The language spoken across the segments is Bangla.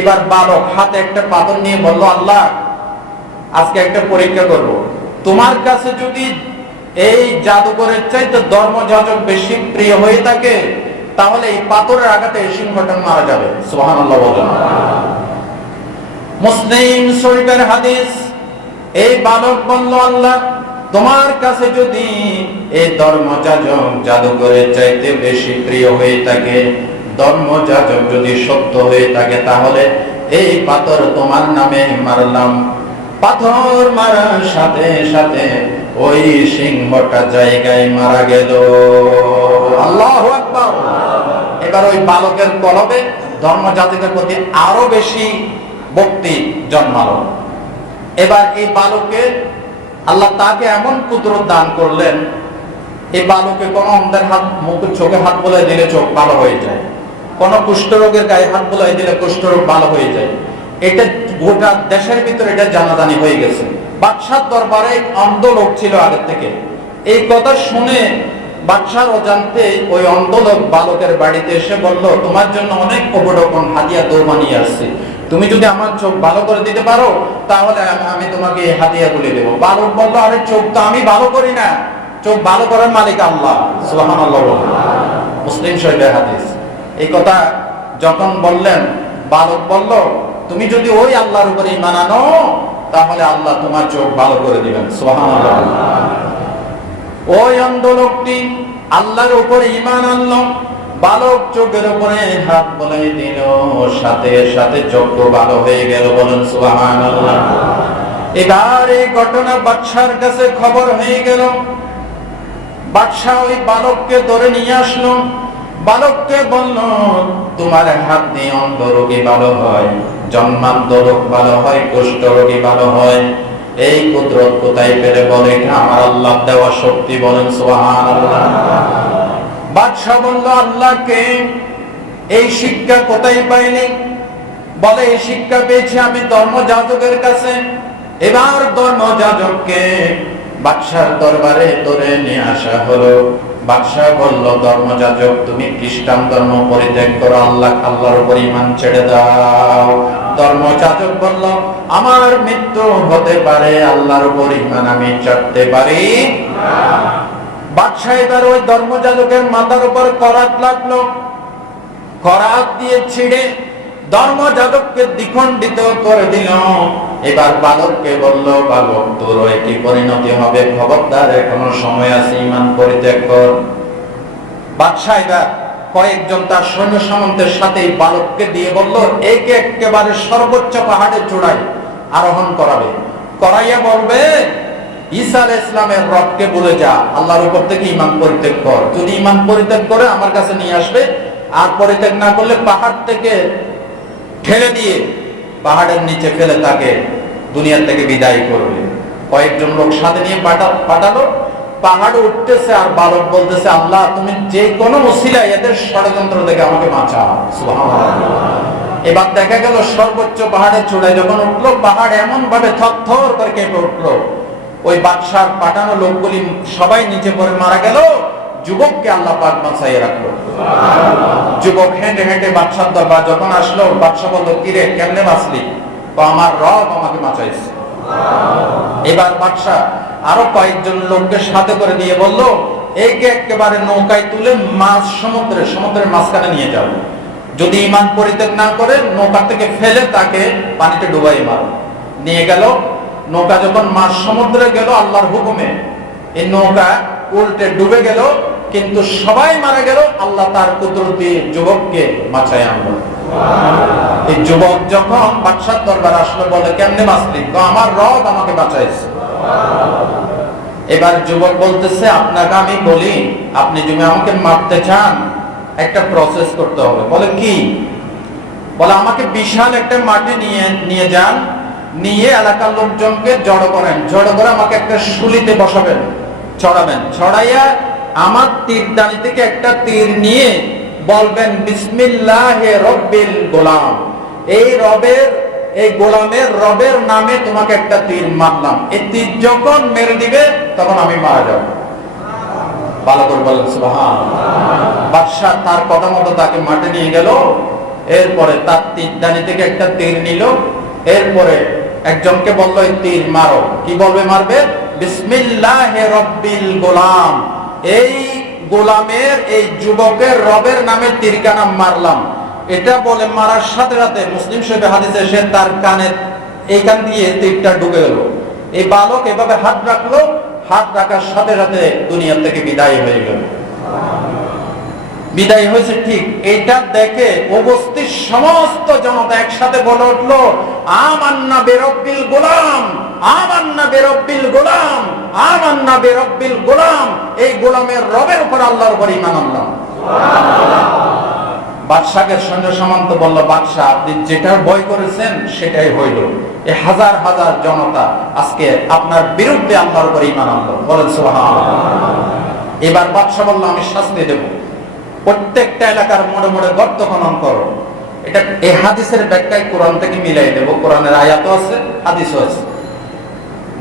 এবার বালক হাতে একটা পাথর নিয়ে বলল, আল্লাহ আজকে একটা পরীক্ষা করব, তোমার কাছে যদি এই জাদুকরের চাইতে ধর্মযাজক বেশি প্রিয় হয়ে থাকে তাহলে এই পাথরের আঘাতে এই সিংহটা মারা যাবে। সুবহানাল্লাহ বলেন। মুসলিম শরীফের হাদিস। এই বালক বলল, আল্লাহ তোমার কাছে যদি এই ধর্মযাজক জাদুকরের চাইতে বেশি প্রিয় হয়ে থাকে, ধর্মযাজক যদি সত্য হয়ে থাকে, তাহলে এই পাথর তোমার নামে মারলাম। পাথর মারার সাথে সাথে ওই সিংহটা জায়গায় মারা গেল। আল্লাহু আকবার। এবার ওই বালকের কলবে ধর্মযাজকের প্রতি আরো বেশি ভক্তি জন্মালো। এবার এই বালকে আল্লাহ তাকে এমন কুদরত দান করলেন, এই বালকে কোন অন্ধের হাত মুখে চোখে হাত বোলাই দিলে চোখ ভালো হয়ে যায়, কোন কুষ্ঠরোগের গায়ে হাত বোলাই দিলে কুষ্ঠরোগ ভালো হয়ে যায়। এটা গোটা দেশের ভিতরে এটা জানাজানি হয়ে গেছে। বাদশার দরবারে অন্ধ লোক ছিল আগের থেকে। এই কথা শুনে বাদশার অজান্তে ওই অন্ধ লোক বালকের বাড়িতে এসে বলল, তোমার জন্য অনেক উপঢৌকন হাদিয়া দৌড় নিয়ে আসছি, তুমি যদি আমার চোখ ভালো করে দিতে পারো তাহলে আমি তোমাকে এই হাদিয়া গুলি দেবো। বালক বলল, আরে চোখ তো আমি ভালো করি না, চোখ ভালো করার মালিক আল্লাহ। সুবহানাল্লাহ। মুসলিম শরীফের হাদিস। এই কথা যখন বললেন, বালক বলল, তুমি যদি ওই আল্লাহর উপরে ঈমান আনো তাহলে আল্লাহ তোমার চোখ ভালো করে দিবেন। সুবহানাল্লাহ। ওই অন্ধ লোকটি আল্লাহর উপরে ঈমান আনলো, বালক চোখের উপরে হাত বুলিয়ে দিল, সাথে সাথে চোখ ভালো হয়ে গেল। বলেন সুবহানাল্লাহ। এবার এই ঘটনা বাদশার কাছে খবর হয়ে গেল। বাদশা ওই বালককে ধরে নিয়ে আসলো, বালককে বলল, তোমার হাত দিয়ে অন্ধ রোগী ভালো হয়, জন্মান্ত রোগ ভালো হয়, কুষ্ঠ রোগী ভালো হয়। এই কুদরত কোথায় পেলে? বলে, এটা আমার আল্লাহ দেওয়া শক্তি। বলেন সুবহানাল্লাহ। বাদশা বলল, আল্লাহকে এই শিক্ষা কোথায় পাইনি? বলে, এই শিক্ষা পেয়েছি আমি ধর্মযাজকের কাছে। এবার ধর্মযাজককে বাদশার দরবারে ধরে নিয়ে আসা হলো। বাদশা বলল, ধর্মযাজক তুমি খ্রিস্টান ধর্ম পরিত্যাগ করো, আল্লাহর উপর ঈমান ছেড়ে দাও। ধর্মযাজক বলল, আমার মৃত্যু হতে পারে, আল্লাহর উপর ঈমান আমি ছাড়তে পারি না। বাদশা এবার ওই ধর্মযাজকের মাথার উপর করাত লাগলো, করাত দিয়ে ছিঁড়ে ধর্মযাজককে দ্বিখণ্ডিত করে দিল। এবার বালককে বলল, বালক তোর কি পরিণতি হবে, খবরদার এখনো সময় আছে, ঈমান পরিত্যাগ কর। বাদশা এবার কয়েকজন তার সৈন্য সামন্তের সাথে বালককে দিয়ে বলল, একে একেবারে সর্বোচ্চ পাহাড়ে চূড়ায় আরোহণ করাবে, করাইয়া বলবে, ঈসা আলাইহিস সালামের রবকে বলে যা, আল্লাহর উপর থেকে ঈমান পরিত্যাগ কর। যদি ঈমান পরিত্যাগ করে আমার কাছে নিয়ে আসবে, আর পরিত্যাগ না করলে পাহাড় থেকে ঠেলে দিয়ে পাহাড়ের নিচে ফেলে তাকে দুনিয়া থেকে বিদায় করবে। কয়েকজন লোক সাথে নিয়ে পাঠালো। পাহাড়ে উঠতেছে আর বালক বলতেছে, আল্লাহ তুমি যে কোনো ওসিলায় এদের ষড়যন্ত্র থেকে আমাকে বাঁচাও। সুবহানাল্লাহ। এবার দেখা গেল সর্বোচ্চ পাহাড়ের চূড়ায় যখন উঠলো, পাহাড় এমন ভাবে থরথর করে কেঁপে উঠলো, ওই বাদশার পাঠানো লোকগুলি সবাই নিচে পড়ে মারা গেল। যুবককে আল্লাহ পাক বাঁচাইয়া রাখলো। যুবক হেঁটে হেঁটে বাদশার দরবার যখন আসলো, বাদশা বলল, কিরে কেমনে বাঁচলি? আমার রব আমাকে বাঁচাইছে। এবার বাদশা আরো কয়েকজন লোককে সাথে করে দিয়ে বলল, একে একেবারে নৌকায় তুলে মাছ সমুদ্রের মাঝখানে নিয়ে যাও। যদি ঈমান পরিত্যাগ না করে নৌকা থেকে ফেলে তাকে পানিতে ডুবাই মারো। নিয়ে গেল। নৌকা যখন মাঝ সমুদ্রে গেল আল্লাহর হুকুমে, এই নৌকা উল্টে ডুবে গেল, কিন্তু সবাই মারা গেল। আল্লাহ তার কুদরত দিয়ে যুবককে বাঁচায় আনলো। এই যুবক যখন বাদশার দরবার আসলো, বলে, কেমনে বাঁচলি? তো আমার রব আমাকে বাঁচাইছে। এবার যুবক বলতেছে, আপনাকে আমি বলি, আপনি যদি আমাকে মারতে চান একটা প্রসেস করতে হবে। বলে, কি? বলে, আমাকে বিশাল একটা মাটি নিয়ে যান, নিয়ে এলাকার লোকজনকে জড়ো করেন, জড়ো করে আমাকে একটা শুলিতে বসাবেন, ছড়াবেন, ছড়াইয়া আমার তীরদানি থেকে একটা তীর নিয়ে বলবেন, বিসমিল্লাহে রব্বিল গোলাম, এই গোলামের রবের নামে তোমাকে একটা তীর মারলাম। এই তীর যখন মেরে দিবে তখন আমি মারা যাব। ভালো করে বলেন সুবহানাল্লাহ। বাদশা তার কথা মতো তাকে মাঠে নিয়ে গেল। এরপরে তার তীরদানি থেকে একটা তীর নিল, এরপরে একজনকে বলল এই তীর মারো। কি বলবে মারবে? বিসমিল্লাহে রব্বিল গোলাম, এই গোলামের, এই যুবকের রবের নামে তীরখানা মারলাম। এটা বলে মারার সাথে সাথে মুসলিম শরীফে হাদিসে এসে তার কানে এইখান দিয়ে তীরটা ঢুকে গেল। এই বালক এভাবে হাত রাখলো, হাত রাখার সাথে সাথে দুনিয়া থেকে বিদায় হয়ে গেল। বিদায় হয়েছে ঠিক এটা দেখে উপস্থিত সমস্ত জনতা একসাথে বলে উঠলো, আমান্না বিরব্বিল গোলাম, আমান্না বিরব্বিল গোলাম, আমান্না বিরব্বিল গোলাম। এই গোলামের রবের উপর, আল্লাহর উপর ঈমান আনলাম। বাদশাহের সঙ্গে সমান্ত বলল, বাদশাহ আপনি যেটা ভয় করেছেন সেটাই হইল। এই হাজার হাজার জনতা আজকে আপনার বিরুদ্ধে আল্লাহর উপর ঈমান আনলো। বলেন সুবহানাল্লাহ। এবার বাদশাহ বলল, আমি শাস্তি দেব, প্রত্যেকটা এলাকার মোড়ে মোড়ে গর্ত খনন করো। এটা এই হাদিসের ব্যাখ্যায় কোরআন থেকে মিলাই দেব, কোরআনের আয়াতও আছে, হাদিসও আছে।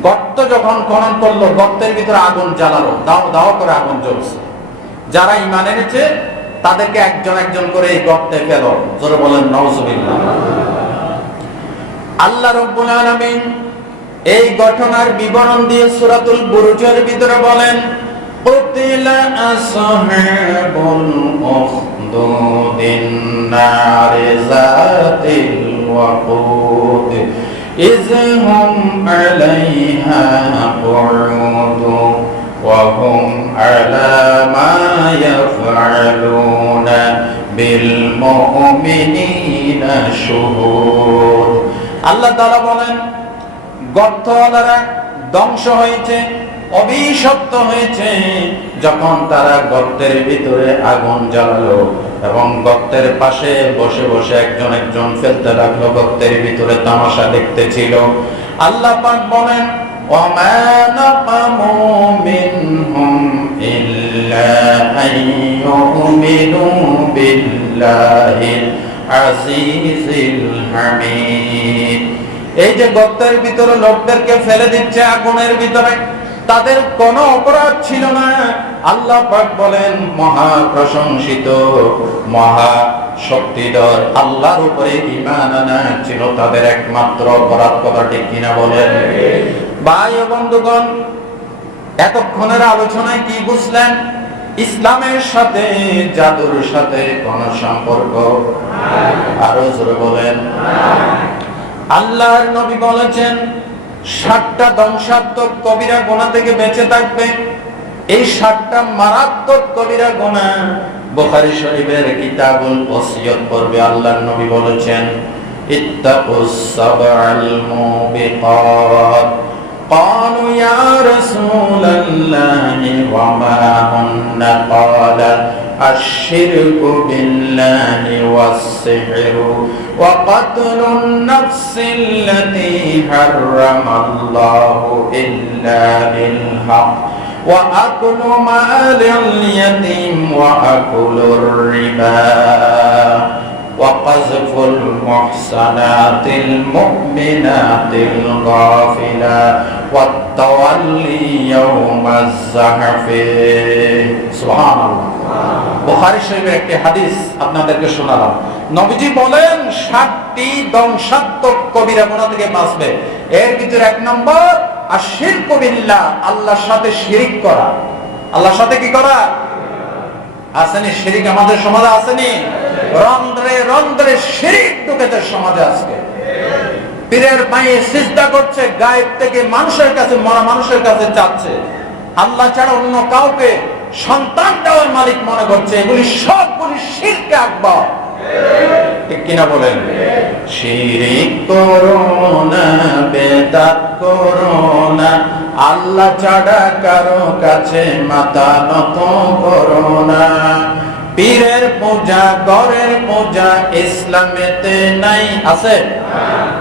গর্ত যখন খনন করলো, গর্তের ভিতরে আগুন জ্বালালো, দাও দাও করে আগুন জ্বলছে। যারা ঈমান এনেছে তাদেরকে একজন একজন করে এই গর্তে ফেলো। জোরে বলেন নাউজুবিল্লাহ। আল্লাহ রাব্বুল আলামিন এই ঘটনার বিবরণ দিয়ে সূরাতুল বুরুজের ভিতরে বলেন, কুতিলা আসহাবুল উখদুদিন নারি যাতিল ওয়াকুদ ইয হুম আলাইহা কুউদু ওয়া হুম আলা মা ইয়াফআলুনা বিল মুমিনিনা শুহুদ। আল্লাহ তাআলা বলেন, গর্তওয়ালারা ধ্বংস হয়েছে, অভিশপ্ত হয়েছে যখন তারা গর্তের ভিতরে আগুন জ্বালালো এবং গর্তের পাশে বসে বসে একজন একজন ফেলতে লাগলো, গর্তের ভিতরে তামাশা দেখতেছিল। আল্লাহ পাক বলেন, ওয়ামা নাকামু মিনহুম ইল্লা আইয়ুমিনু বিল্লাহিল আজিজিল হামিদ। এই যে গর্তের ভিতরে লোকদেরকে ফেলে দিচ্ছে আগুনের ভিতরে, তাদের কোনো অপরাধ ছিল না। আল্লাহ পাক বলেন, মহা প্রশংসিত, মহা শক্তিধর আল্লাহর উপরে ঈমান আনা ছিল তাদের একমাত্র অপরাধ। কথা ঠিক কিনা বলেন? ভাই ও বন্ধুগণ, এতক্ষণের আলোচনায় কি বুঝলেন? ইসলামের সাথে জাদুর সাথে কোন সম্পর্ক? আরো জোরে বলেন। আল্লাহর নবী বলেছেন, ৭টা ধ্বংসাত্মক কবিরা গুনাহ থেকে বেঁচে থাকবে। এই ৭টা মারাত্মক কবিরা গুনাহ বুখারী শরীফের কিতাবুল ওসিয়ত পড়বে। আল্লাহর নবী বলেছেন, ইত্তাকুস সাবআল মুবিকাত। قالوا يا رسول الله وما هن؟ قال الشرك بالله والسحر وقتل النفس التي حرم الله إلا بالحق وأكل مال اليتيم وأكل الربا وقذف المحصنات المؤمنات الغافلات والتولي يوم الزحف। সুবহানাল্লাহ। বুখারী শরীফের একটি হাদিস আপনাদেরকে শোনালাম। নবীজি বলেন ৭টি ধ্বংসাত্মক কবিরা গুনাহ থেকে বাঁচবে। এর ভিতরে ১ নম্বর আশিরকু বিল্লাহ, আল্লাহর সাথে শিরিক করা। আল্লাহর সাথে কি করা? আসেনি শিরিক আমাদের সমাজে? আসেনি? রন্ধ্রে রন্ধ্রে শিরিক ঢুকেছে সমাজে আজকে। পীরের পায়ে সিজদা করছে, গায়েব থেকে মানুষের কাছে, মরা মানুষের কাছে চাচ্ছে, আল্লাহ ছাড়া অন্য কাউকে সন্তান দেওয়ার মালিক মনে করছে। এগুলি সবগুলি শিরকে আকবার। ঠিক কিনা বলেন? শিরিক করো না, বেদাত করো না, আল্লাহ ছাড়া কারো কাছে মাথা নত করো না। পীরের পূজা, গরের পূজা ইসলামেতে নাই। আছে?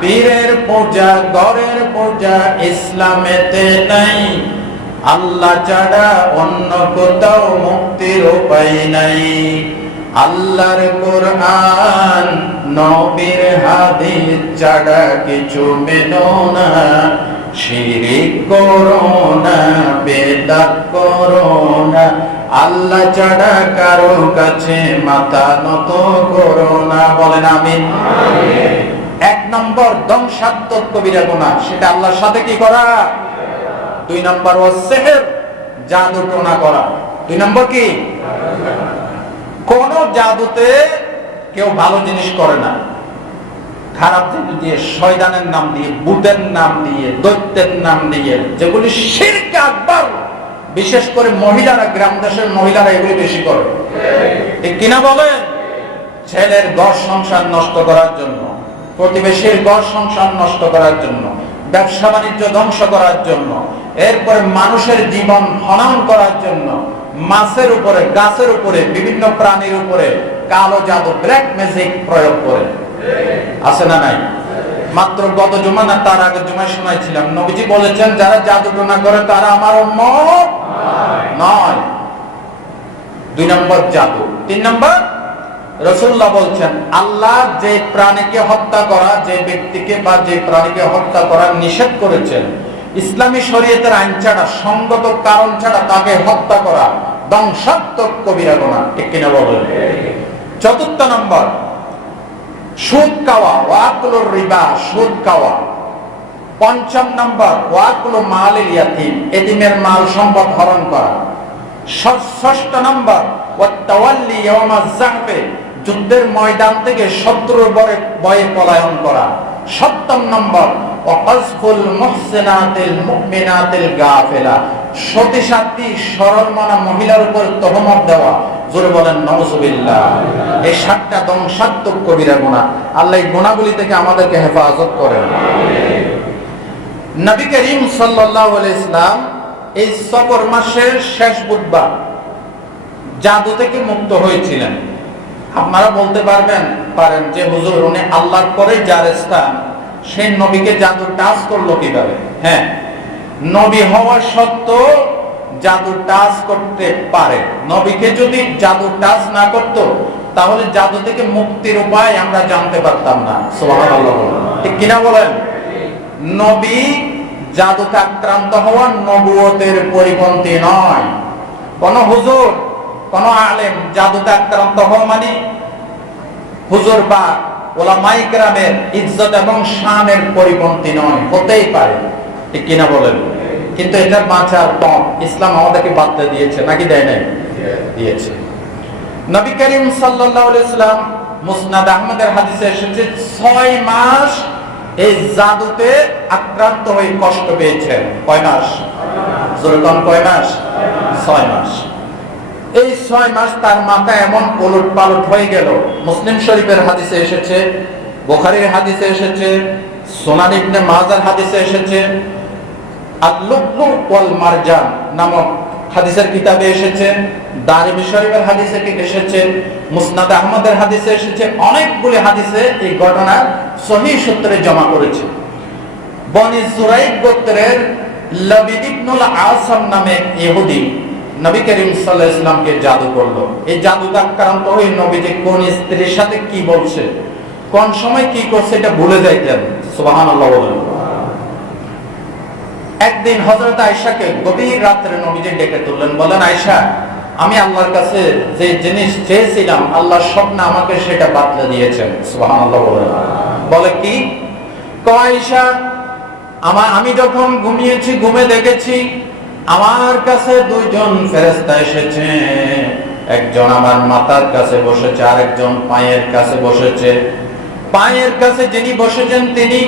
পীরের পূজা, গরের পূজা ইসলামেতে নাই। আল্লাহ ছাড়া অন্য কোথাও মুক্তির উপায় নাই। আল্লাহর কোরআন, নবীর হাদিস ছাড়া কিছু মেনো না। শিরিক করো না, বেদাত করো না, আল্লাহ ছাড়া কারো কাছে মাথা নত করো না। বলেন আমিন। এক নম্বর ধ্বংসাত্মক কবিরা গুনাহ, সেটা আল্লাহর সাথে কি করা। 2 নম্বর ওয়াসসিহর, জাদু টোনা করা। 2 নম্বর কি? কোন জাদুতে কেউ ভালো জিনিস করে না, খারাপ জিনিস দিয়ে, শয়তানের নাম দিয়ে, ভূতের নাম দিয়ে, দৈত্যের নাম দিয়ে, যেগুলি শিরক আকবার, বিশেষ করে মহিলারা, গ্রাম দেশের মহিলারা এগুলি বেশি করে, ঠিক কিনা বলেন? ছেলের ঘর সংসার নষ্ট করার জন্য, প্রতিবেশীর ঘর সংসার নষ্ট করার জন্য, ব্যবসা বাণিজ্য ধ্বংস করার জন্য, এরপরে মানুষের জীবন হনন করার জন্য, মাছের উপরে, গাছের উপরে, বিভিন্ন প্রাণীর উপরে কালো জাদু, ব্ল্যাক ম্যাজিক প্রয়োগ করে। আছে না নাই? মাত্র গত জুমা না তার আগের জুমায় শোনাইছিলাম, নবীজি বলেছেন যারা জাদু টোনা করে তারা আমার উম্মত নয়। 2 নম্বর জাদু। 3 নম্বর, রাসূলুল্লাহ বলছেন আল্লাহ যে প্রাণীকে হত্যা করা, যে ব্যক্তিকে বা যে প্রাণীকে হত্যা করা নিষেধ করেছেন, ইসলামী শরীয়তের আইন ছাড়া, সঙ্গত কারণ ছাড়া তাকে হত্যা করা ধ্বংসাত্মক কবিরা গুনাহ, ঠিক কিনা বলেন? 4 নম্বর, সুদ খাওয়া, ওয়াকুলুর রিবা, সুদ খাওয়া। 5 নম্বর, ওয়াকুলু মালিল ইয়াতীম, এতিমের মাল সম্পদ হরণ করা। 6 নম্বর, ওয়াতাওয়াল্লি ইয়াওমাজ যাহফে, যুদ্ধের ময়দান থেকে শত্রুর ভয়ে পলায়ন করা। 7 নম্বর, ওয়াকাযফুল মুহসিনাতিল মুমিনাতিল গাফিলা, সতী সাধ্বী সরল মনা মহিলার উপর তহমত দেওয়া। জোরে বলেন নাউযুবিল্লাহ। এই 7টা ধ্বংসাত্মক কবিরা গুনাহ। আল্লাহ এই গুনাহগুলি থেকে আমাদেরকে হেফাজত করেন। নবী করিম সাল্লাল্লাহু আলাইহি সাল্লাম এই সফর মাসের শেষ বুধবার জাদু থেকে মুক্ত হয়েছিলেন। আপনারা বলতে পারেন যে হুজুর উনি আল্লাহর পরে যার স্থান, সেই নবীকে জাদু টাচ করলো কিভাবে? হ্যাঁ, নবী হওয়া সত্ত্বেও জাদু টাচ করতে পারে। নবীকে যদি জাদু টাচ না করত, তাহলে জাদু থেকে মুক্তির উপায় আমরা জানতে পারতাম না। সুবহানাল্লাহ, ঠিক কিনা বলেন? নবী জাদুতে আক্রান্ত হওয়া নবুয়তের পরিপন্থী নয়। কোন হুজুর, কোন আলেম জাদুতে আক্রান্ত হওয়া মানে হুজুর বা ওলামায়ে কেরামের ইজ্জত এবং শানের পরিপন্থী নয়। হতেই পারে, ঠিক কিনা বলেন? কিন্তু এটা বাঁচার পথ ইসলাম আমাদেরকে বার্তা দিয়েছে, নাকি দেয় নাই? দিয়েছে। নবী করিম সাল্লাল্লাহু আলাইহি সাল্লাম মুসনাদ আহমদের হাদিসে এসেছে 6 মাস এই জাদুতে আক্রান্ত হয়ে কষ্ট পেয়েছেন। কয় মাস? জোরে কোন কয় মাস? 6 মাস। এই 6 মাস তার মাথা এমন ওলট পালট হয়ে গেল। মুসলিম শরীফের হাদিসে এসেছে, বুখারীর হাদিসে এসেছে, সুনান ইবনে মাজার হাদিসে এসেছে, আল-লু'লু ওয়াল মারজান নামক হাদিসের কিতাবে এসেছে, দারিমি শরীফের হাদিসে এসেছে, মুসনাদ আহমদের হাদিসে এসেছে। অনেকগুলি হাদিসে এই ঘটনা সহিহ সূত্রে জমা করেছে। বনি জুরাইক গোত্রের লবিদ ইবনুল আসাম নামে ইহুদি নবী করিম সাল্লাল্লাহু আলাইহি ওয়াসাল্লামকে জাদু করলো। এই জাদুতে আক্রান্ত হয়ে নবীজি কোন স্ত্রীর সাথে কি বলছে, কোন সময় কি করছে এটা ভুলে যাইতেন। সুবহানাল্লাহ বলেন। একদিন হযরত আয়েশাকে গভীর রাতে নবীজি ডেকে তুললেন, বলেন আয়েশা, আমি আল্লাহর কাছে যে জিনিস চেয়েছিলাম আল্লাহ স্বপ্নে আমাকে সেটা বাতলে দিয়েছেন। সুবহানাল্লাহ বলেন। বলে কি? আয়েশা, আমি যখন ঘুমিয়েছি, ঘুমে দেখেছি আমার কাছে 2 জন ফেরেশতা এসেছে। একজন আমার মাথার কাছে বসেছে, আরেকজন পায়ের কাছে বসেছে। পায়ের কাছে যিনি বসেছেন তিনি,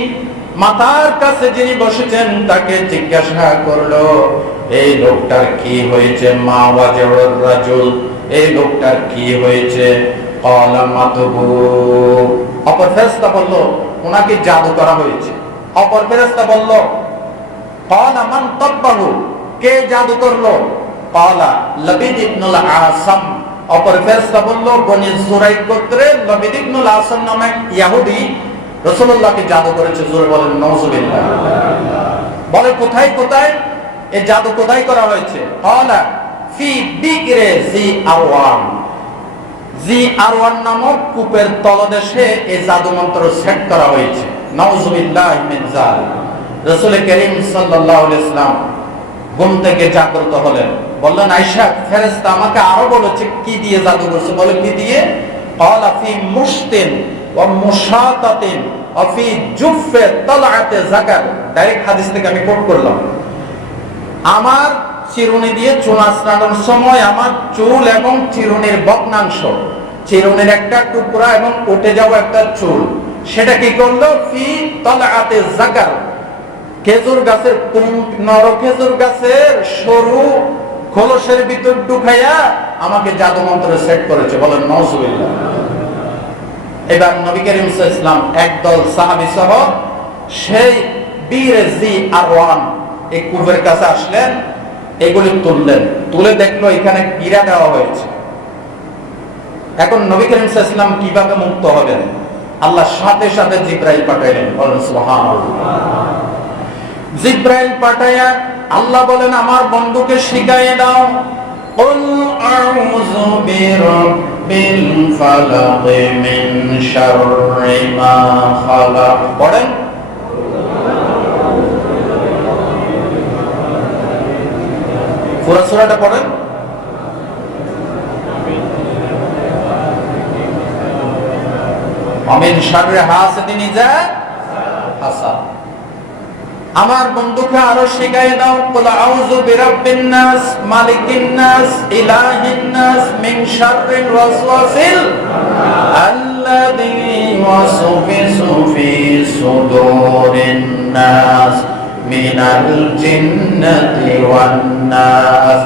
মাথার কাছে যিনি বসেছেন তাকে জিজ্ঞাসা করলো, এই লোকটার কি হয়েছে? মা ওয়াজাউর রাজুল, এই লোকটার কি হয়েছে? ক্বালা মাতুবু, অপর ফেরেশতা বলল ওনাকে জাদু করা হয়েছে। অপর ফেরেশতা বলল ক্বালা মান তাব্বাহু, কে জাদু করলো? ক্বালা লবিদ ইবনুল আসাম। অপর ফেরেশতা বলল বনি জুরাইক গোত্রের লবিদ ইবনুল আসাম নামে ইহুদি রাসূলুল্লাহকে জাদু করেছে। জোরে বলেন নাউযুবিল্লাহ। বলে কোথায় কোথায় এই জাদু কোথায় করা হয়েছে? ক্বালা ফি বিকরে জি আরওয়ান, জি আরওয়ান নামক কূপের তলদেশে এই জাদু মন্ত্র সেট করা হয়েছে। নাউযুবিল্লাহ মিন যালিক। রাসূল করিম সাল্লাল্লাহু আলাইহি ওয়াসাল্লাম ঘুম থেকে জাগ্রত হলেন। বললেন আয়েশা, ফেরেশতা আমাকে আরো বলেছে কি দিয়ে জাদু করছে। বলে কি দিয়ে? ক্বালা ফি মুশতিন ওয়া মুশাতাতিন ওয়া ফি জুফফে তালআতে যাকার। ডাইরেক্ট হাদিস থেকে আমি কোট করলাম। আমার চিরুনি দিয়ে চুল আঁচড়ানোর সময় আমার চুল এবং চিরুনির ভগ্নাংশ, চিরুনির একটা টুকরা এবং উঠে যাওয়া একটা চুল, সেটা কি করলো? ফি তালআতে যাকার, খেজুর গাছের নর খেজুর গাছের সরু খোলসের ভিতর ঢুকাইয়া আমাকে জাদু মন্ত্রে সেট করেছে। বলেন নাউজুবিল্লাহ। এবার নবী করিম সাল্লাল্লাহু আলাইহি ওয়াসাল্লাম একদল সাহাবী সহ সেই বীর জি আরওয়ান এই কূপের কাছে আসলেন, এগুলি তুললেন, তুলে দেখলো এখানে গিরা দেওয়া হয়েছে। এখন নবী করিম সাল্লাল্লাহু আলাইহি ওয়াসাল্লাম কিভাবে মুক্ত হবেন? আল্লাহ সাথে সাথে জিবরাইল পাঠাইলেন। বলেন সুবহানাল্লাহ। জিবরাইল পাঠাইয়া আল্লাহ বলেন আমার বন্ধুকে শিখাইয়ে দাও, কুল আউযু বিরাব্বিল ফালাক মিন শাররি মা খালাক। পড়েন। পুরো সূরাটা পড়েন। আমিন শাররি হাসিদিন ইযা হাসাদ। আমার বন্ধুকে আরো শিখাই দাও, কুল আউযু বিরাব্বিন নাস মালিকিন নাস ইলাহিন নাস মিন শাররিল ওয়াসওয়াসিল আল্লাযী ইউওয়াসওয়িসু ফি সুদুরিন নাস মিনাল জিন্নাতি ওয়ান নাস।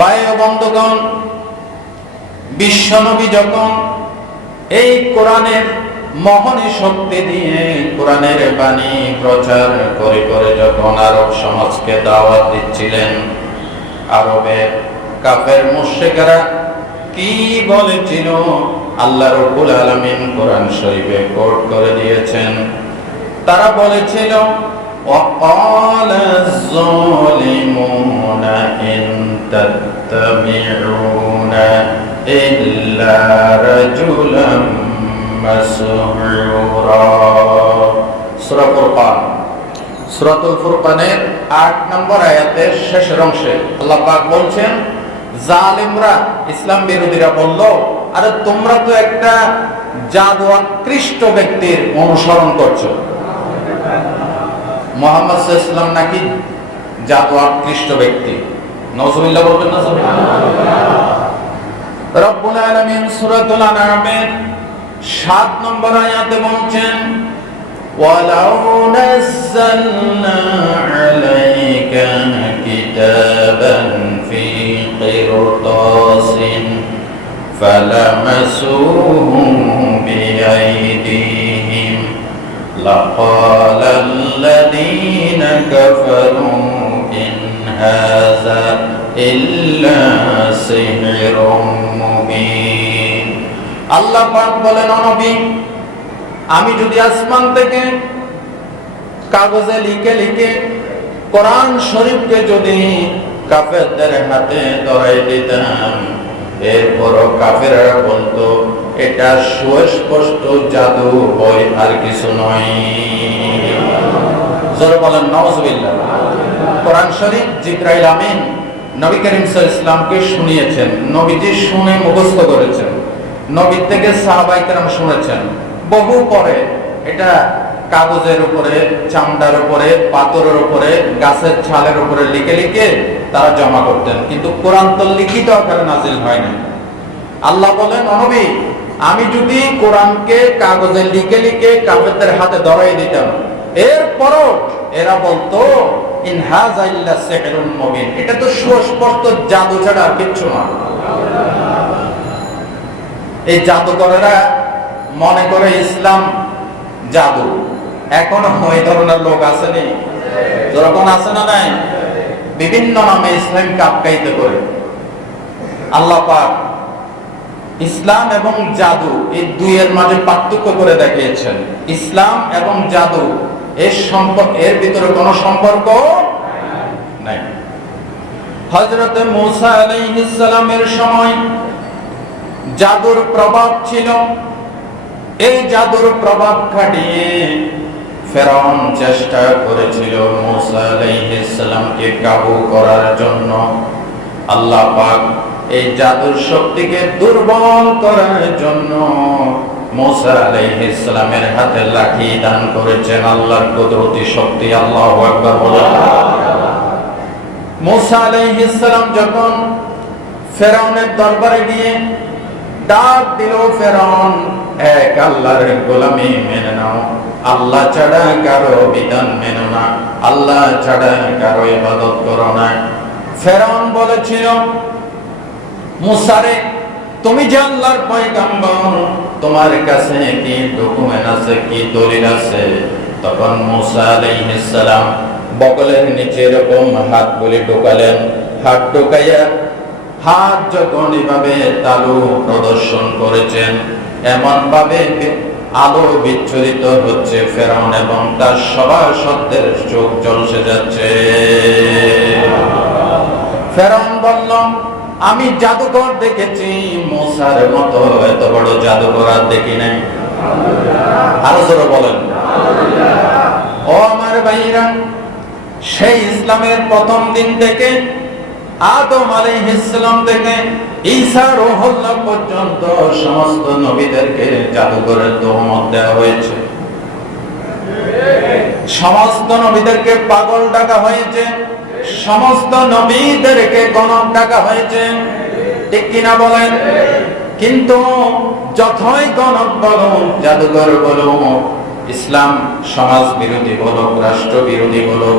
ভাই ও বন্ধুগণ, বিশ্বনবী যখন এই কোরআনের মহানী শক্তি দিয়ে কোরআনের বাণী প্রচার করে করে যখন আরব সমাজকে দাওয়াত দিচ্ছিলেন, আরবের কাফের মুশরিকরা কি বলেছিল আল্লাহ রাব্বুল আলামিন কোরআন শরীফে কোট করে দিয়েছেন। তারা বলেছিল ওয়াকালা আয-যালিমুনা ইন তাত্তাবিউনা ইল্লা রাজুলাম মাসহুরা। সূরা ফুরকান, সূরাতুল ফুরকানের 8 নম্বর আয়াতের শেষের অংশে আল্লাহ পাক বলছেন, জালিমরা ইসলাম বিরোধীরা বলল, আরে তোমরা তো একটা জাদু আকৃষ্ট ব্যক্তির অনুসরণ করছো। মুহাম্মদ সাল্লাল্লাহু আলাইহি ওয়াসাল্লাম নাকি জাদু আকৃষ্ট ব্যক্তি। নাউজুবিল্লাহ বলবেন না? রব্বুল আলামিন সূরাতুল আনআমের 7 নম্বর আয়াতে বলছেন, ওয়ালাউ নাযালনা আলাইকা কিতাবান ফি কিরতাসিন ফালামাসুহু বিআইদিহিম লাকালাল্লাযীনা কাফারু ইন হাযা ইল্লা সিহরুম মুবিন। আল্লাহ পাক বলেন, ও নবী, আমি যদি আসমান থেকে কাগজে লিখে লিখে কোরআন শরীফকে যদি কাফেরদের হাতে ধরাই দিতাম, এরপরও কাফেররা বলতো এটা সুস্পষ্ট জাদু বই, আর কিছু নয়। জোরে বলেন নাউজুবিল্লাহ। কোরআন শরীফ জিবরাইল আমিন নবী করিম সাল্লাল্লাহু আলাইহি ওয়াসাল্লামকে শুনিয়েছেন, নবীজি শুনে মুখস্থ করেছেন, নবী থেকে সাহাবায়ে কেরাম শুনেছেন। বহু পরে এটা কাগজের উপরে, চামড়ার উপরে, পাথরের উপরে, গাছের ছালের উপরে লিখে লিখে তারা জমা করতেন, কিন্তু কোরআন তো লিখিত আকারে নাজিল হয়নি। আল্লাহ বলেন, ও নবী, আমি যদি কোরআনকে কাগজে লিখে লিখে কাফেরদের হাতে ধরাই দিতাম, এরপরও এরা বলতো ইন হাযা ইল্লা সিহরুন মুবিন, এটা তো সুস্পষ্ট জাদু ছাড়া আর কিচ্ছু না। এই জাদুকরেরা মনে করে ইসলাম জাদু। এখনো ওই ধরনের লোক আসেনি? যখন আসে না নাই, বিভিন্ন নামে ইসলামকে আখ্যায়িত করে। আল্লাহ পাক ইসলাম এবং জাদু এই দুইয়ের মাঝে পার্থক্য করে দেখিয়েছেন। ইসলাম এবং জাদু এর ভিতরে কোনো সম্পর্ক নাই। হযরত মূসা আলাইহিস সালামের সময় জাদুর প্রভাব ছিল। এই জাদুর প্রভাব খাটিয়ে ফেরাউন চেষ্টা করেছিল মূসা আলাইহিস সালামকে কাবু করার জন্য। আল্লাহ পাক এই জাদুর শক্তিকে দুর্বল করার জন্য মুসা আলাইহিস সালামের হাতে লাঠি দান করেছেন। আল্লাহর কুদরতি শক্তি, আল্লাহু আকবার বলেন। মুসা আলাইহিস সালাম যখন ফেরাউনের দরবারে গিয়ে ডাক দিল, ফেরাউন এক আল্লাহর গোলামি মেনে নাও, আল্লাহ ছাড়া কারো বিধান মেনো না, আল্লাহ ছাড়া কারো ইবাদত করো না। ফেরাউন বলেছিল, মুসারে তুমি যে আল্লাহর পয়গম্বর, তোমার কাছে কি ডকুমেন্ট আছে, কি দলিল আছে? তখন মুসা আলাইহিস সালাম বগলের নিচে এরকম হাত বলে ঢোকালেন। হাত ঢোকাইয়া হাত যখন এভাবে তালু প্রদর্শন করেছেন, এমন ভাবে আলো বিচ্ছুরিত হচ্ছে, ফেরাউন এবং তার সভাসদদের চোখ ঝলসে যাচ্ছে। ফেরাউন বলল, আমি জাদুকর দেখেছি, মুসার মতো এত বড় জাদুকর আর দেখি নাই। আরো জোরে বলেন। ও আমার ভাইরা, সেই ইসলামের প্রথম দিন থেকে আদম আলাইহিস সালাম থেকে ঈসা রূহুল্লাহ পর্যন্ত সমস্ত নবীদেরকে জাদুকরের তহমত দেওয়া হয়েছে। সমস্ত নবীদেরকে পাগল ডাকা হয়েছে, সমস্ত নবীদেরকে গণক ডাকা হয়েছে, ঠিক কিনা বলেন? কিন্তু যতই গণক বলো, জাদুকর বলো, ইসলাম সমাজ বিরোধী বলো, রাষ্ট্র বিরোধী বলো,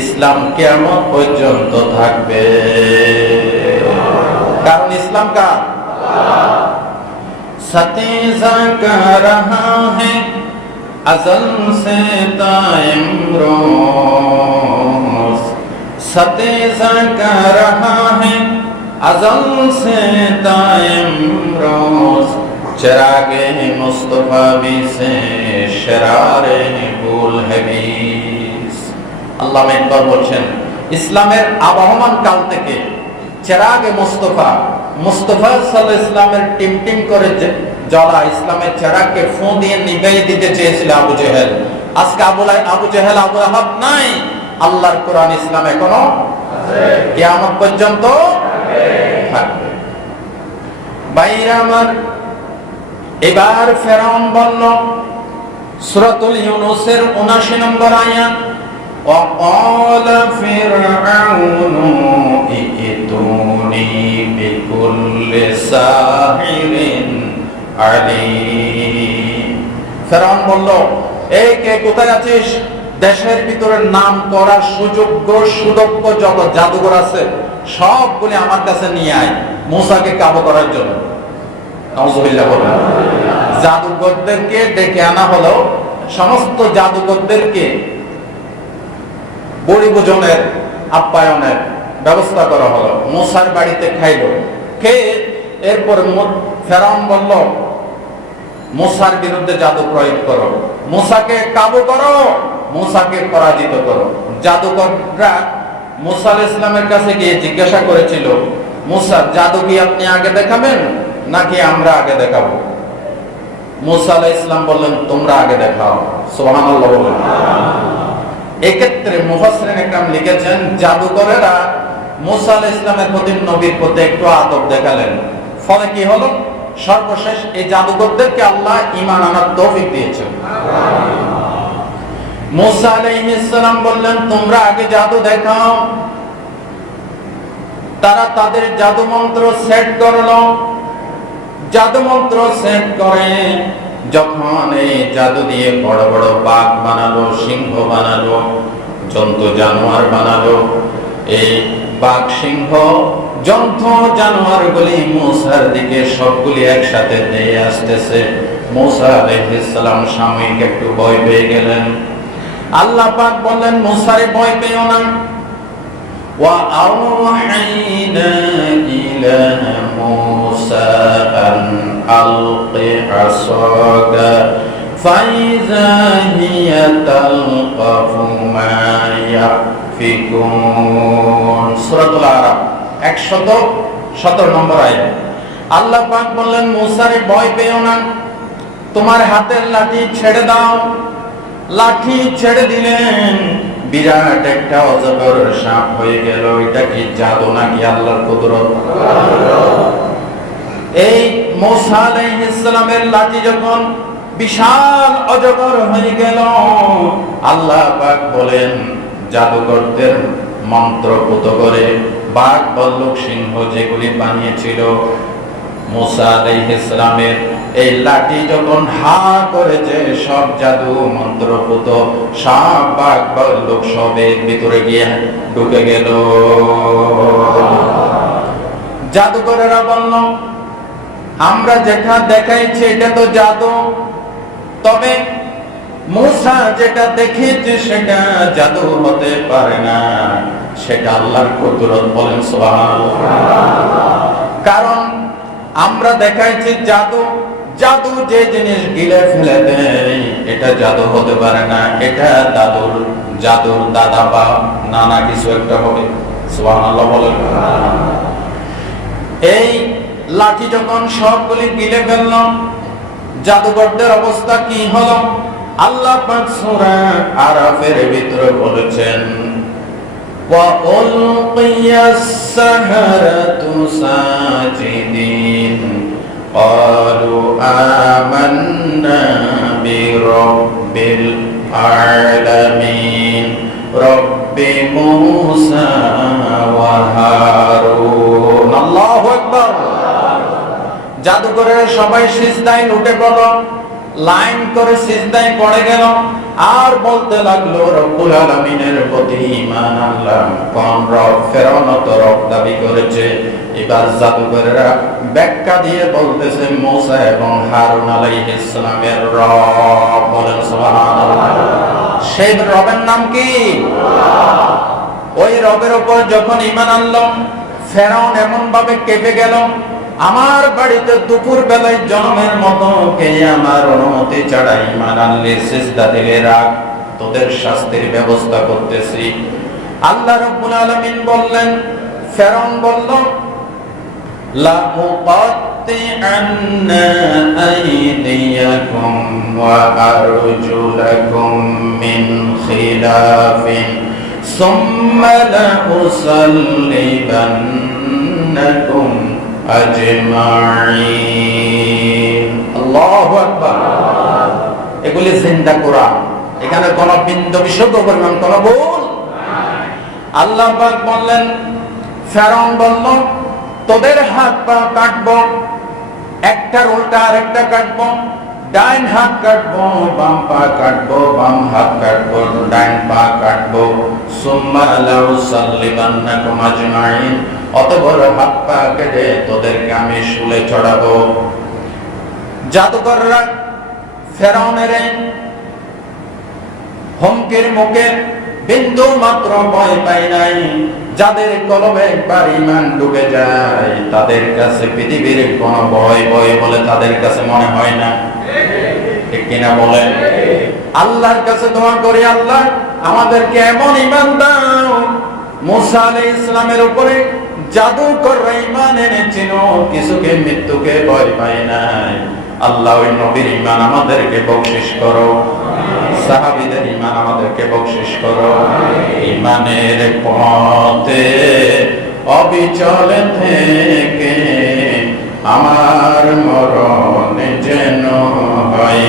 ইসলাম কিয়ামত পর্যন্ত থাকবে। কারণ ইসলাম কার? সতেজা কা রহা হ্যায় अज़ल से तायम रोज़, सतेज़ा का रहा है अज़ल से तायम रोज़, चिरागे मुस्तफ़ा भी से शरारे गुल हबीस। আল্লাহ একবার বলছেন, ইসলামের আবহমান কাল থেকে চিরাগে মুস্তফা সাল্লাল্লাহু আলাইহি ইসলামের টিমটিম করে জ্বলা ইসলামের চিরাগকে ফু দিয়ে নিভিয়ে দিতে চেয়েছিল আবু জেহেল। আজকে আবু জেহেল, আবু লাহাব নাই, আল্লাহর কোরআন ইসলাম এখনো আছে, কিয়ামত পর্যন্ত থাকবে। ভাইরা আমার, এবার ফেরাউন বলল, সূরাতুল ইউনূসের ৭৯ নম্বর আয়াত, وقال فرعون ائتوني بكل ساحر عليم। ফেরাউন বলল, এই কে কোথায় আছিস? দেশের ভিতরে নাম করা সুযোগ্য সুদক্ষ যত জাদুকর আছে সবগুলি আমার কাছে নিয়ে আয়, মুসাকে কাবু করার জন্য। নাউজুবিল্লাহ বলেন। জাদুকরদেরকে ডেকে আনা হলো, সমস্ত জাদুকরদেরকে বড়িভোজনের আপ্যায়নের ব্যবস্থা করা হলো, মুসার বাড়িতে খাইলো। খেয়ে এরপর ফেরাউন বলল, মুসার বিরুদ্ধে জাদু প্রয়োগ করো, মুসাকে কাবু করো, মুসাকে পরাজিত করো। জাদুকররা মুসা আলাইহিস সালামের কাছে গিয়ে জিজ্ঞাসা করেছিল, মুসা, জাদু কি আপনি আগে দেখাবেন নাকি আমরা আগে দেখাবো? মুসা আলাইহিস সালাম বললেন, তোমরা আগে দেখাও। সুবহানাল্লাহ বলেন। এক্ষেত্রে মুফাসসিরিন একরাম লিখেছেন, জাদুকরেরা মুসা আলাইহিস সালামের প্রতি, নবীর প্রতি একটু আদব দেখালেন। ফলে কি হলো? সর্বশেষ এই জাদুকরদেরকে আল্লাহ ঈমান আনার তৌফিক দিয়েছেন। মুসা আলাইহিস সালাম বললেন, তোমরা আগে জাদু দেখাও। তারা তাদের জাদু মন্ত্র সেট করলো। জাদু মন্ত্র সেট করে যখন এই জাদু দিয়ে বড় বড় বাঘ বানালো, সিংহ বানালো, জন্তু জানোয়ার বানালো, এই বাঘ, সিংহ, জন্তু জানোয়ারগুলি মুসার দিকে সবগুলি একসাথে দিয়ে আসতেছে। মুসা আলাইহিস সালাম সাময়িক একটু ভয় পেয়ে গেলেন। আল্লাহ পাক বললেন, মুসারে ভয় পেও না। ওয়া আওহাইনা ইলা মুসা আন আলকি আসাকা ফাইযা হিয়া তালকাফু মা ইয়াফিকুন। সূরাতুল আরাফ ১১৭ নম্বর আয়াত। আল্লাহ পাক বললেন, মুসারে ভয় পেও না, তোমার হাতের লাঠি ছেড়ে দাও। লাঠি ছেড়ে দিলেন, বিরাট একটা অজগর সাপ হয়ে গেল। এটা কি জাদু নাকি আল্লাহর কুদরত? এই মূসা আলাইহিস সালামের লাঠি যখন বিশাল অজগর হয়ে গেল, আল্লাহ পাক বলেন জাদুকরদের মন্ত্রপুত করে বাঘ ভাল্লুক সিংহ যেগুলি বানিয়েছিল, মূসা আলাইহিস সালামের এই লাঠি যখন হা করেছে, সব জাদু মন্ত্রপুত সাপ বাঘ ভাল্লুক সবের ভিতরে গিয়ে ঢুকে গেল। জাদুকরেরা বলল আমরা যেটা দেখাইছি এটা তো জাদু, তবে মূসা যেটা দেখেছে সেটা জাদু হতে পারে না, সেটা আল্লাহর কুদরত। বলেন সুবহানাল্লাহ। কারণ আমরা দেখাইছি জাদু, জাদু যে জিনিস গিলে ফেলে দেয় এটা জাদু হতে পারে না, এটা জাদুর দাদা বা নানা কিছু একটা হবে। সুবহানাল্লাহ বলেন। এই লাঠি যখন সবগুলি গিলে ফেলল, জাদুকরদের অবস্থা কি হলো? আল্লাহ পাক সূরা আরাফের ভিতরে বলেছেন ওয়া উলকিয়াস সাহারাতু সাজিদিন ক্বালু আমান্না বিরাব্বিল আলামিন রব্বি মূসা ওয়া হারুন। আল্লাহু আকবার। জাদুকরেরা সবাই সিজদায় উঠে পড়ল, লাইন করে সিজদায় পড়ে গেল আর বলতে লাগলো রব্বুল আলামিনের প্রতি ঈমান আনলাম। কোন রব? ফেরাউন তো রব দাবি করেছে। এবার জাদুকরেরা ব্যাখ্যা দিয়ে বলতেছে মূসা এবং হারুন আলাইহিস সালামের রব। বলেন সুবহানাল্লাহ। সেই রবের নাম কি? ওই রবের উপর যখন ঈমান আনলাম, ফেরাউন এমন ভাবে কেঁপে গেল, আমার বাড়িতে দুপুর বেলায় জন্মের মতো কে আমার অনুমতি ছাড়া ঈমান আনলে সিজদা দিলে রাখ, তোদের শাস্তির ব্যবস্থা করতেছি। আল্লাহ রাব্বুল আলামিন বললেন, ফেরাউন বলল লা উকাত্তিআন্না আইদিয়াকুম ওয়া আরজুলাকুম মিন খিলাফিন সুম্মা লা উসাল্লিবান্নাকুম আজমাইন। আল্লাহু আকবার। এগুলি জিন্দা কোরআন, এখানে কোন বিন্দু বিসর্গ পরিমাণ কোন ভুল নাই। আল্লাহ পাক বললেন, ফেরাউন বলল তোদের হাত পা কাটবো, একটার উল্টা আরেকটা কাটবো, ডাইন হাত কাটবো, বাম পা কাটবো, বাম হাত কাটবো, ডাইন পা কাটবো, সুম্মা লা উসাল্লিবান্নাকুম আজমাইন, অতঃপর হাত পা কেটে তোদেরকে আমি শুলে চড়াবো। জাদুকররা ফেরাউনের হুমকির মুখে বিন্দু মাত্র ভয় পায় নাই। যাদের কলবে একবার ঈমান ঢুকে যায় তাদের কাছে পৃথিবীর কোন ভয় বলে তাদের কাছে মনে হয় না, ঠিক কিনা বলেন? আল্লাহর কাছে দোয়া করি, আল্লাহ আমাদেরকে এমন ঈমান দাও মূসা আলাইহিস সালামের উপরে জাদুকররা ঈমান এনেছিল, কিছুকে মৃত্যুকে ভয় পায় নাই। আল্লাহ ওই নবীর ঈমান আমাদেরকে বকশিশ করো, সাহাবীদের ঈমান আমাদেরকে বকশিশ করো। ঈমানের পথে অবিচল থেকে আমার মরণ যেন হয়,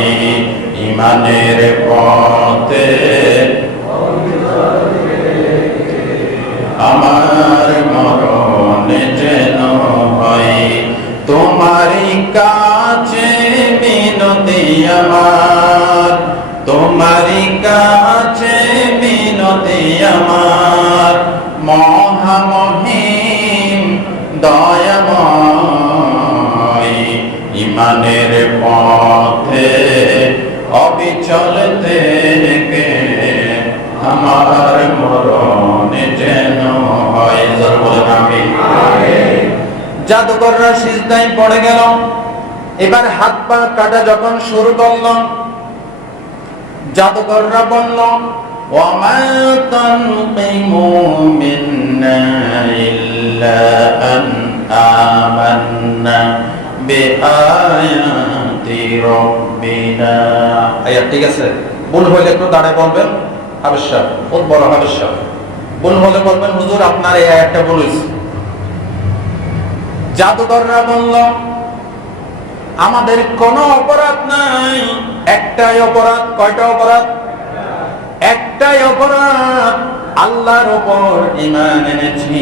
ঈমানের পথে আমার মরণ যেন হয়। তোমারই কাছে মিনতি আমার, তোমারই কাছে মিনতি আমার, মহামহিম দয়াময়। ঈমানের পথে অবিচল থেকে আমার মরণ যেন হয়। জোরে বলেন আমিন। জাদুকররা সিজদায় পড়ে গেল। এবার হাত পা কাটা যখন শুরু করল, জাদুকররা বলল ওয়ামা তানকিমু মিন্না ইল্লা আন আমান্না বিআয়াতি রাব্বিনা। আয়াত ঠিক আছে? ভুল হইলে একটু দাঁড়ায় বলবেন, হাবেশা, বহুত বড় হাবেশা। ভুল হলে বলবেন হুজুর আপনার এই আয়াতটা বলেছে। জাদুকররা বলল আমাদের কোনো অপরাধ নাই, একটাই অপরাধ। কয়টা অপরাধ? একটাই অপরাধ, আল্লাহর উপর ঈমান এনেছি,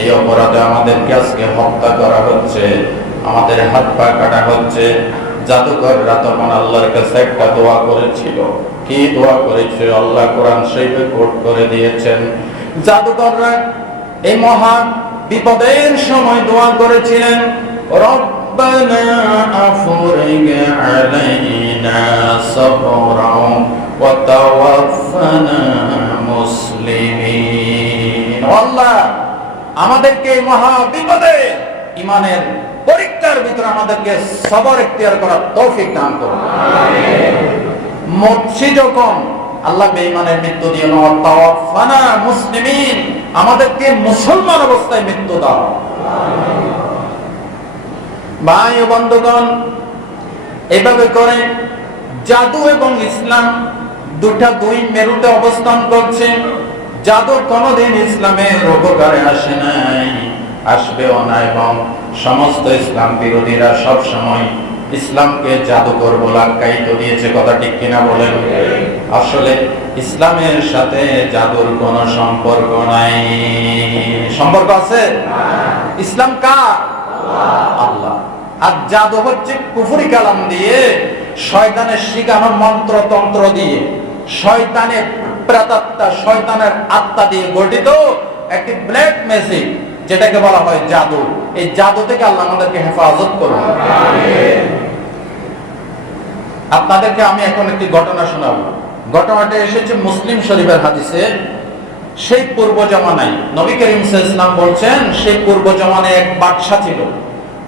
এই অপরাধে আমাদেরকে আজকে হত্যা করা হচ্ছে, আমাদের হাত পা কাটা হচ্ছে। জাদুকররা তখন আল্লাহর কাছে একটা দোয়া করেছিল। কি দোয়া করেছে? আল্লাহ কোরআন শরীফে কোট করে দিয়েছেন। জাদুকররা এই মহা বিপদের সময় দোয়া করেছিলেন, রব্বানা আফরিগ আলাইনা সাবরান ওয়া তাওয়াফানা মুসলিমিন। আল্লাহ আমাদেরকে এই মহা বিপদে ঈমানের পরীক্ষার ভিতরে আমাদেরকে সবর ইখতিয়ার করার তৌফিক দান করুন। আমিন। মরছি যখন আল্লাহ বেঈমানের মৃত্যু দিও না, তাওয়াফানা মুসলিমিন, আমাদেরকে মুসলমান অবস্থায় মৃত্যু দাও। আমিন। ভাই ও বন্ধুগণ, এভাবে করে জাদু এবং ইসলাম দুই মেরুতে অবস্থান করছে। জাদু কোনদিন ইসলামের উপকারে আসে নাই, আসবেও না, এবং সমস্ত ইসলাম বিরোধীরা সব সময় ইসলামকে জাদুকর বলে আখ্যায়িত দিয়েছে। কথা ঠিক কিনা বলেন? আসলে ইসলামের সাথে জাদুর কোনো সম্পর্ক নাই। সম্পর্ক আছে? ইসলাম কার? আল্লাহ। আর জাদু হচ্ছে কুফরি কালাম দিয়ে, শয়তানের শিখানো মন্ত্র তন্ত্র দিয়ে, শয়তানের প্রেতাত্মা, শয়তানের আত্মা দিয়ে গঠিত একটি ব্ল্যাক ম্যাজিক, যেটাকে বলা হয় জাদু। এই জাদু থেকে আল্লাহ আমাদেরকে হেফাজত করুন। আমিন। আপনাদেরকে আমি এখন একটি ঘটনা শোনাবো। ঘটনাটা এসেছে মুসলিম শরীফের হাদিসে। সেই পূর্ব জামানায় নবী করিম সাল্লাল্লাহু আলাইহি ওয়াসাল্লাম বলছেন, সেই পূর্ব জামানায় এক বাদশা ছিল।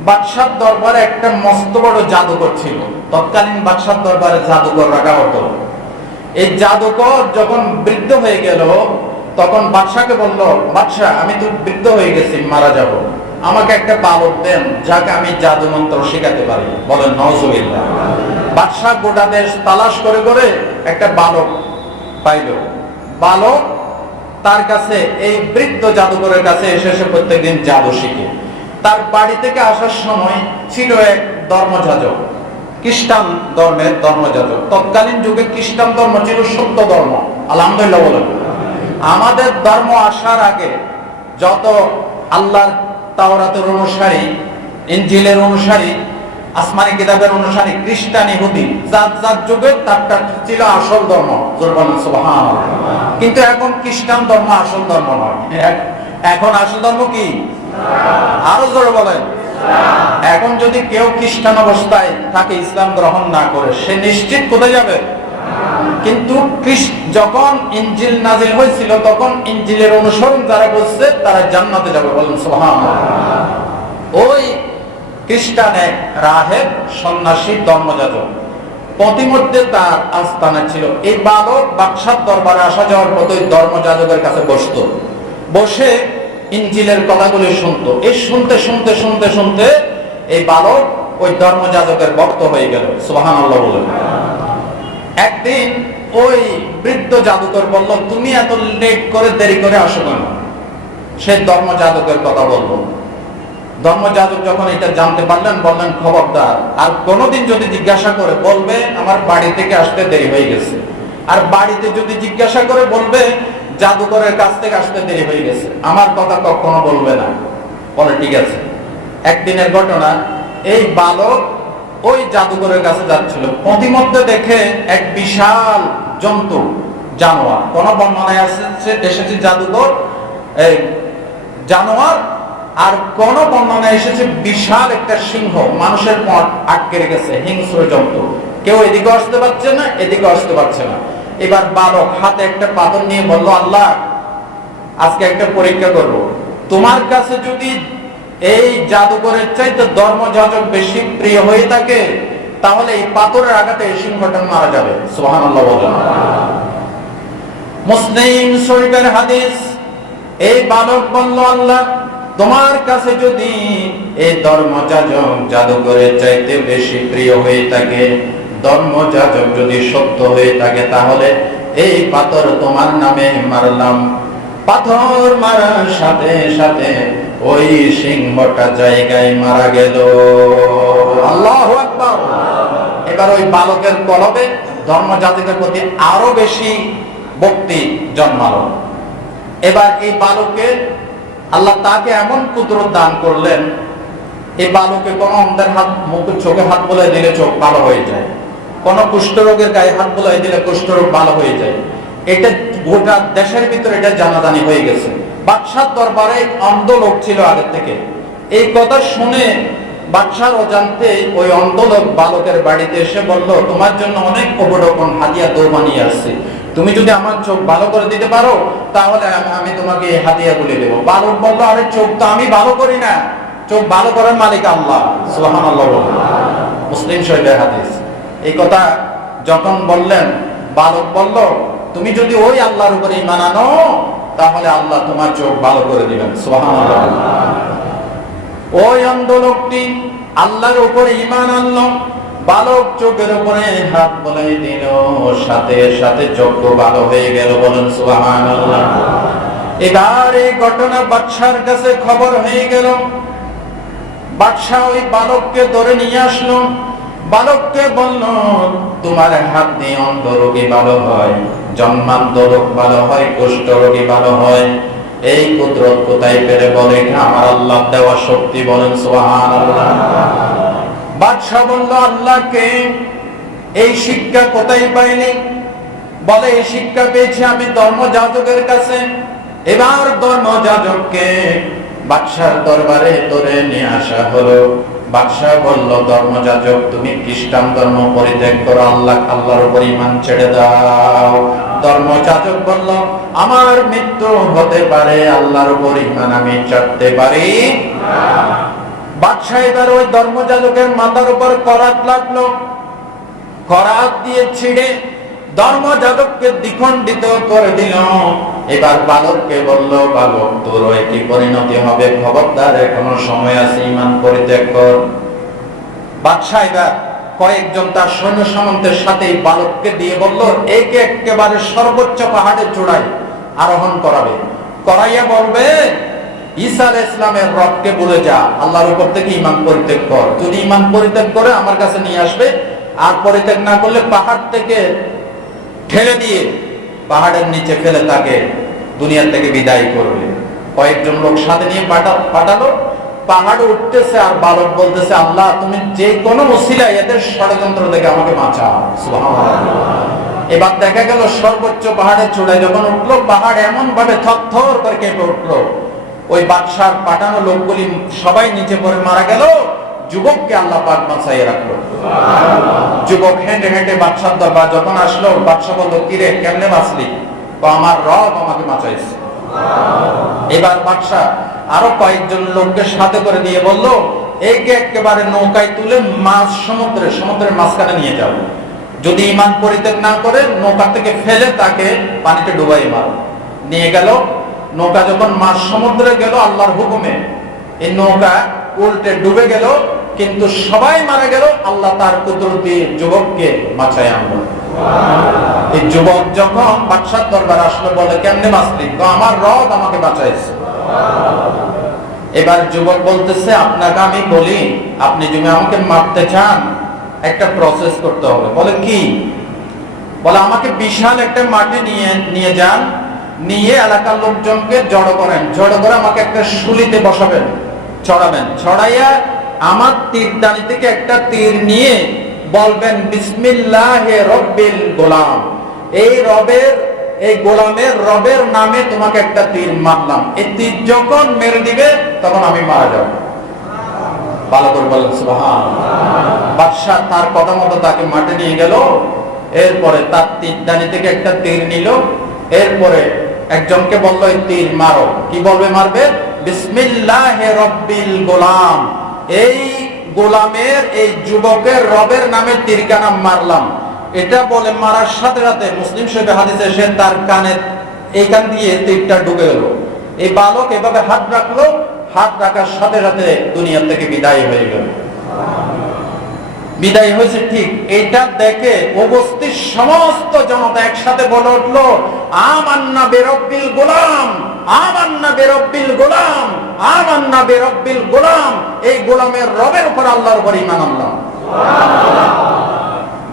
বাদশার দরবারে একটা মস্ত বড় জাদুকর ছিল। তৎকালীন বাদশার দরবারে জাদুকর রাখা হতো। এই জাদুকর যখন বৃদ্ধ হয়ে গেল, তখন বাদশাকে বলল, বাদশা আমি তো বৃদ্ধ হয়ে গেছি, মারা যাব, আমাকে একটা বালক দেন যাকে আমি জাদু মন্ত্র শেখাতে পারি। বলেন নাউজুবিল্লাহ। বাদশা গোটা দেশ তালাশ করে করে একটা বালক পাইল। বালক তার কাছে, এই বৃদ্ধ জাদুকরের কাছে এসে এসে প্রত্যেকদিন জাদু শিখে। তার বাড়ি থেকে আসার সময় ছিল এক ধর্মযাজক, খ্রিস্টান ধর্মের ধর্মযাজক। তৎকালীন যুগে খ্রিস্টান ধর্ম ছিল সত্য ধর্ম। আলহামদুলিল্লাহ বলেন। আমাদের ধর্ম আসার আগে যত আল্লাহর তাওরাতের অনুসারী, ইনজিলের অনুসারী, আসমানি কিতাবের অনুসারী খ্রিস্টান, ইহুদি, যার যুগে তারটা ছিল আসল ধর্ম। সুবহানাল্লাহ। কিন্তু এখন খ্রিস্টান ধর্ম আসল ধর্ম নয়। এখন আসল ধর্ম কি? আরো জোরে বলেন। এখন যদি কেউ খ্রিস্টান অবস্থায় থাকে, ইসলাম গ্রহণ না করে, সে নিশ্চিত কোথায় যাবে? কিন্তু যখন ইনজিল নাজিল হয়েছিল, তখন ইনজিলের অনুসরণ যারা করছে তারা জান্নাতে যাবে। বলেন সুবহানাল্লাহ। ওই খ্রিস্টান এক রাহেব, সন্ন্যাসী, ধর্মযাজক, প্রতিমধ্যে তার আস্তানা ছিল। এই বালক বাদশার দরবারে আসা যাওয়ার পথে ধর্মযাজকের কাছে বসতো, বসে ইনজিলের কথাগুলি শুনতো। এই শুনতে শুনতে শুনতে শুনতে এই বালক ওই ধর্মযাজকের ভক্ত হয়ে গেল। সুবহানাল্লাহ বলেন। একদিন ওই বৃদ্ধ জাদুকর বলল, তুমি এত লেট করে দেরি করে আসো কেন? সে ধর্মযাজকের কথা বলবো। ধর্মযাজক যখন এটা জানতে পারলেন, বললেন খবরদার আর কোনোদিন যদি জিজ্ঞাসা করে বলবে আমার বাড়ি থেকে আসতে দেরি হয়ে গেছে। আর বাড়িতে যদি জিজ্ঞাসা করে বলবে জাদুকরের কাছ থেকে আসতে দেরি হয়ে গেছে, আমার কথা কখনো বলবে না। বলে ঠিক আছে। একদিনের ঘটনা, এই বালক ওই জাদুকরের কাছে যাচ্ছিল, প্রতিমধ্যে দেখে এক বিশাল জন্তু, জানোয়ার, কোন বর্ণনায় এসেছে জাদুকর এই জানোয়ার, আর কোন বর্ণনায় এসেছে বিশাল একটা সিংহ, মানুষের পথ আটকে রেখেছে, হিংস্র জন্তু। কেউ এদিকে আসতে পারছে না, এদিকে আসতে পারছে না। এবার বালক হাতে একটা পাথর নিয়ে বলল, আল্লাহ আজকে একটা পরীক্ষা করব, তোমার কাছে যদি এই জাদুকরের চাইতে ধর্মযাজক বেশি প্রিয় হয়ে থাকে, তাহলে এই পাথরের আঘাতে এই সিংহটা মারা যাবে। সুবহানাল্লাহ বলেন। মুসলিম শরীফের হাদিস। এই বালক বলল, আল্লাহ তোমার কাছে যদি এই ধর্মযাজক জাদুকরের চাইতে বেশি প্রিয় হয়ে থাকে, ধর্মযাজক যদি সত্য হয়ে থাকে, তাহলে এই পাথর তোমার নামে মারলাম। পাথর মারার সাথে সাথে ওই সিংহটা জায়গায় মারা গেল। আল্লাহু আকবার। এবার ওই বালকের কলবে ধর্মযাজকের প্রতি আরো বেশি ভক্তি জন্মালো। এবার এই বালকের আল্লাহ তাকে এমন কুদরত দান করলেন, এই বালকে কোন অন্ধের হাত মুখে চোখে হাত বোলাই দিলে চোখ ভালো হয়ে যায়, কোন কুষ্ঠরোগের গায়ে হাত বোলাই দিলে কুষ্ঠরোগ ভালো হয়ে যায়। এটা গোটা দেশের ভিতরে এটা জানাজানি হয়ে গেছে। বাদশার দরবারে অন্ধ লোক ছিল আগের থেকে। এই কথা শুনে বাদশার অজান্তে ওই অন্ধ লোক বালকের বাড়িতে এসে বলল, তোমার জন্য অনেক উপঢৌকন হাদিয়া দৌড় বানিয়ে আসছে, তুমি যদি আমার চোখ ভালো করে দিতে পারো তাহলে আমি তোমাকে এই হাদিয়া গুলি দেবো। বালক বলল, আরে চোখ তো আমি ভালো করি না, চোখ ভালো করার মালিক আল্লাহ। সুবহানাল্লাহ। মুসলিম শরীফের হাদিস। এই কথা যখন বললেন, বালক বলল, তুমি যদি ওই আল্লাহর উপরে ঈমান আনো তাহলে আল্লাহ তোমার চোখ ভালো করে দিবেন। সুবহানাল্লাহ। ওই অন্ধ লোকটি আল্লাহর উপরে ঈমান আনলো, বালক চোখের উপরে হাত বুলাই দিল, সাথে সাথে চোখ ভালো হয়ে গেল। বলেন সুবহানাল্লাহ। এবার এই ঘটনা বাদশার কাছে খবর হয়ে গেল। বাদশা ওই বালককে ধরে নিয়ে আসলো। বালককে বলল, তোমার হাত দিয়ে অন্ধ রোগী ভালো হয়, জন্মান্ধ রোগ ভালো হয়, কুষ্ঠ রোগী ভালো হয়। এই কুদরত কোথায় পেলে? বলে, আমার আল্লাহ দেওয়া শক্তি। বলেন সুবহানাল্লাহ। বাদশা বলল, আল্লাহকে। এই শিক্ষা কোথায় পাইনি? বলে, এই শিক্ষা পেয়েছি আমি ধর্মযাজকের কাছে। এবার ধর্মযাজককে বাদশার দরবারে ধরে নিয়ে আসা হলো। বাদশাহ বলল, ধর্মযাজক, তুমি খ্রিস্টান ধর্ম পরিত্যাগ করো, আল্লাহর উপর ঈমান ছেড়ে দাও। ধর্মযাজক বলল, আমার মৃত্যু হতে পারে, আল্লাহর উপর ঈমান আমি ছাড়তে পারি না। বাদশাহ এবার ওই ধর্মযাজকের মাথার উপর করাত লাগলো। করাত দিয়ে ছিঁড়ে ধর্মযাজককে দ্বিখণ্ডিত করে দিল। এবার বালককে বলল, বালক, তোর কি পরিণতি হবে? খবরদার, এখনো সময় আছে, ঈমান পরিত্যাগ কর। বাদশাহ এবার কয়েকজন তার সৈন্য সামন্তের সাথে বালককে দিয়ে বলল, একে একেবারে সর্বোচ্চ পাহাড়ে চূড়ায় আরোহণ করাবে। করাইয়া বলবে, ঈসা আলাইহিস সালামের রবকে বলে যা, আল্লাহর উপর থেকে ঈমান পরিত্যাগ কর। যদি ঈমান পরিত্যাগ করে আমার কাছে নিয়ে আসবে, আর পরিত্যাগ না করলে পাহাড় থেকে ঠেলে দিয়ে পাহাড়ের নিচে ফেলে তাকে দুনিয়া থেকে বিদায় করবে। কয়েকজন লোক সাথে নিয়ে পাঠালো। পাহাড়ে উঠতেছে আর বালক বলতেছে, আল্লাহ, তুমি যে কোনো ওসিলায় এদের ষড়যন্ত্র থেকে আমাকে বাঁচাও। সুবহানাল্লাহ। এবার দেখা গেল সর্বোচ্চ পাহাড়ের চূড়ায় যখন উঠলো, পাহাড় এমন ভাবে থরথর করে কেঁপে উঠলো। ওই বাদশার পাঠানো লোকগুলি সবাই নিচে পড়ে মারা গেল। যুবককে আল্লাহ পাক বাঁচাইয়া রাখলো। যুবক হেঁটে হেঁটে বাদশার দরবার যখন আসলো, বাদশা বলল, কিরে, কেমনে বাঁচলি? আমার রব আমাকে বাঁচাইছে। এবার বাদশা আরো কয়েকজন লোককে সাথে করে দিয়ে বলল, একে একেবারে নৌকায় তুলে মাছ সমুদ্রের মাঝখানে নিয়ে যাও। যদি ঈমান পরিত্যাগ না করে নৌকা থেকে ফেলে তাকে পানিতে ডুবাই মারো। নিয়ে গেল। নৌকা যখন মাছ সমুদ্রে গেল আল্লাহর হুকুমে, এই নৌকা উল্টে ডুবে গেল, কিন্তু সবাই মারা গেল। আল্লাহ তার কুদরতি যুবককে বাঁচায় আনলো। এই যুবক যখন বাদশার দরবার আসলো, বলে, কেমনে বাঁচলি? তো আমার রব আমাকে বাঁচাইছে। এবার যুবক বলতেছে, আপনাকে আমি বলি, আপনি যদি আমাকে মারতে চান একটা প্রসেস করতে হবে। বলে, কি? বলে, আমাকে বিশাল একটা মাটি নিয়ে যান, নিয়ে এলাকার লোকজনকে জড়ো করেন, জড়ো করে আমাকে একটা শুলিতে বসাবেন, ছড়াবেন, ছড়াইয়া আমার তীরদানি থেকে একটা তীর নিয়ে বলবেন, বিসমিল্লাহে রব্বিল গোলাম। এই গোলামের রবের নামে তোমাকে একটা তীর মারলাম। এই তীর যখন মেরে দিবে তখন আমি মারা যাব। ভালো করে বলেন সুবহানাল্লাহ। বাদশা তার কথা মতো তাকে মাঠে নিয়ে গেল। এরপরে তার তীরদানি থেকে একটা তীর নিল। এরপরে একজনকে বলল, এই তীর মারো। কি বলবে মারবে? বিসমিল্লাহে রব্বিল গোলাম। এই গোলামের, এই যুবকের রবের নামে তীরখানা মারলাম। এটা বলে মারার সাথে সাথে মুসলিম শরীফে হাদিসে এসে তার কানে এইখান দিয়ে তীরটা ঢুকে গেল। এই বালক এভাবে হাত রাখলো, হাত রাখার সাথে সাথে দুনিয়া থেকে বিদায় হয়ে গেল। বিদায় হয়েছে ঠিক এটা দেখে উপস্থিত সমস্ত জনতা একসাথে বলে উঠলো, আমান্না বিরব্বিল গোলাম, আমান্না বিরব্বিল গোলাম, আমান্না বিরব্বিল গোলাম। এই গোলামের রবের উপর, আল্লাহর উপর ঈমান আনলাম।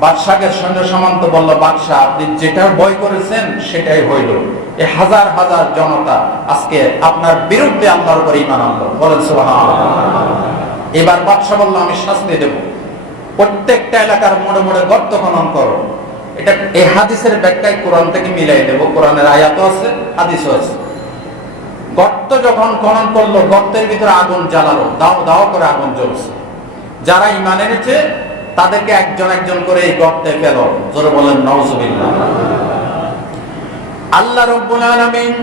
বাদশাহের সঙ্গে সমান্ত বলল, বাদশাহ আপনি যেটা ভয় করেছেন সেটাই হইল। এই হাজার হাজার জনতা আজকে আপনার বিরুদ্ধে আল্লাহর উপর ঈমান আনলো। বলেন সুবহানাল্লাহ। এবার বাদশাহ বলল, আমি শাস্তি দেব, প্রত্যেকটা এলাকার মোড়ে মোড়ে গর্ত খনন করো। এটা এই হাদিসের ব্যাখ্যায় কোরআন থেকে মিলাই দেব, কোরআনের আয়াতও আছে হাদিসও আছে। গর্ত যখন খনন করলো, গর্তের ভিতরে আগুন জ্বালালো, দাও দাও করে আগুন জ্বলছে। যারা ঈমান এনেছে তাদেরকে একজন একজন করে এই গর্তে ফেলো। জোরে বলেন নাউজুবিল্লাহ। আল্লাহ রাব্বুল আলামিন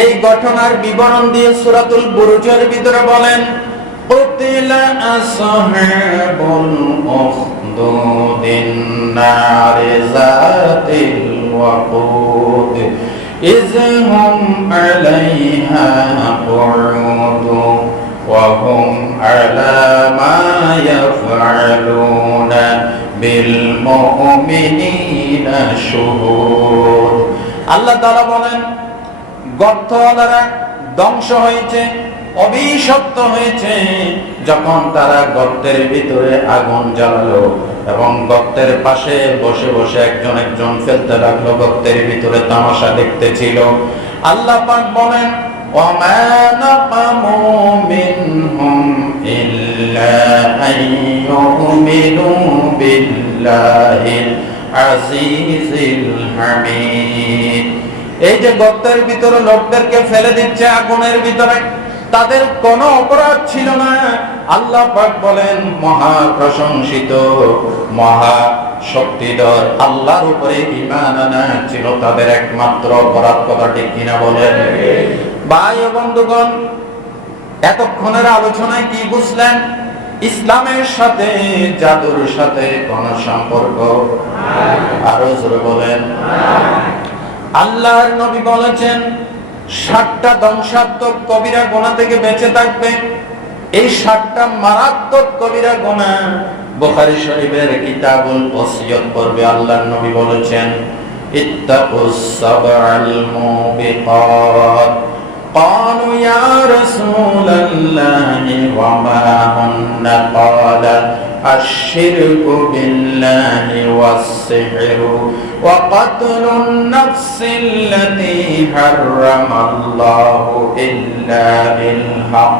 এই ঘটনার বিবরণ দিয়ে সূরাতুল বুরুজের ভিতরে বলেন, কুতিলা আসহাবুল উখদুদিন নারি যাতিল ওয়াকুদ ইয হুম আলাইহা কুউদু ওয়া হুম আলা মা ইয়াফআলুনা বিল মুমিনিনা শুহুদ। আল্লাহ তাআলা বলেন, গর্তওয়ালারা ধ্বংস হয়েছে, অভিশপ্ত হয়েছে যখন তারা গর্তের ভিতরে আগুন জ্বালালো এবং গর্তের পাশে বসে বসে একজন একজন ফেলতে লাগলো, গর্তের ভিতরে তামাশা দেখতেছিল। আল্লাহ পাক বলেন, ওয়ামা নাকামু মিনহুম ইল্লা আইয়ুমিনু বিল্লাহিল আজিজিল হামিদ। এই যে গর্তের ভিতরে লোকদেরকে ফেলে দিচ্ছে আগুনের ভিতরে, তাদের কোনো অপরাধ ছিল না। আল্লাহ পাক বলেন, মহা প্রশংসিত, মহা শক্তিধর আল্লাহর উপরে ঈমান আনা ছিল তাদের একমাত্র অপরাধ। কথা ঠিক কিনা বলেন? ভাই ও বন্ধুগণ, এতক্ষণের আলোচনায় কি বুঝলেন? ইসলামের সাথে জাদুর সাথে কোন সম্পর্ক? আরো জোরে বলেন। আল্লাহর নবী বলেছেন, ৭টা ধ্বংসাত্মক কবিরা গুনাহ থেকে বেঁচে থাকবে। এই ৭টা মারাত্মক কবিরা গুনাহ বুখারী শরীফের কিতাবুল ওসিয়ত পড়বে। আল্লাহর নবী বলেছেন, ইত্তাকুস সাবআল মুবিকাত। قالوا يا رسول الله وما هن؟ قال الشرك بالله والسحر وقتل النفس التي حرم الله إلا بالحق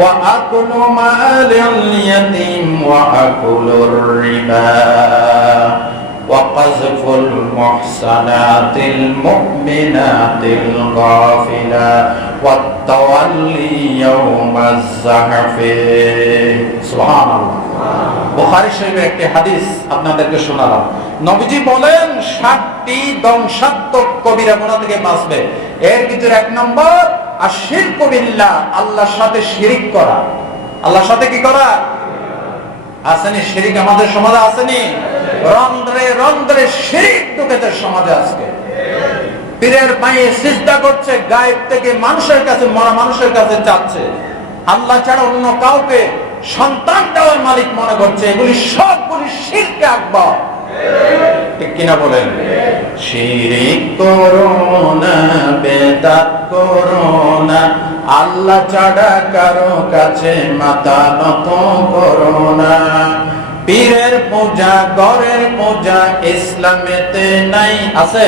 وأكل مال اليتيم وأكل الربا وقذف المحصنات المؤمنات الغافلات والتولي يوم الزحف। সুবহানাল্লাহ। বুখারী শরীফের একটি হাদিস আপনাদেরকে শোনালাম। নবীজি বলেন, ৭টি ধ্বংসাত্মক কবিরা গুনাহ থেকে বাঁচবে। এর ভিতরে ১ নম্বর আশিরকু বিল্লাহ, আল্লাহর সাথে শিরিক করা। আল্লাহর সাথে কি করা? আসেনি শিরিক আমাদের সমাজে? আসেনি? রন্ধ্রে রন্ধ্রে শিরিক ঢুকেছে সমাজে আজকে। পীরের পায়ে সিজদা করছে, গায়েব থেকে মানুষের কাছে, মরা মানুষের কাছে চাচ্ছে, আল্লাহ ছাড়া অন্য কাউকে সন্তান দেওয়ার মালিক মনে করছে। এগুলি সবগুলি শিরকে আকবার। ঠিক কিনা বলেন? শিরিক করো না, বেদাত করো না, আল্লাহ ছাড়া কারো কাছে মাথা নত করো না। পীরের পূজা, ঘরের পূজা ইসলামেতে নাই। আছে?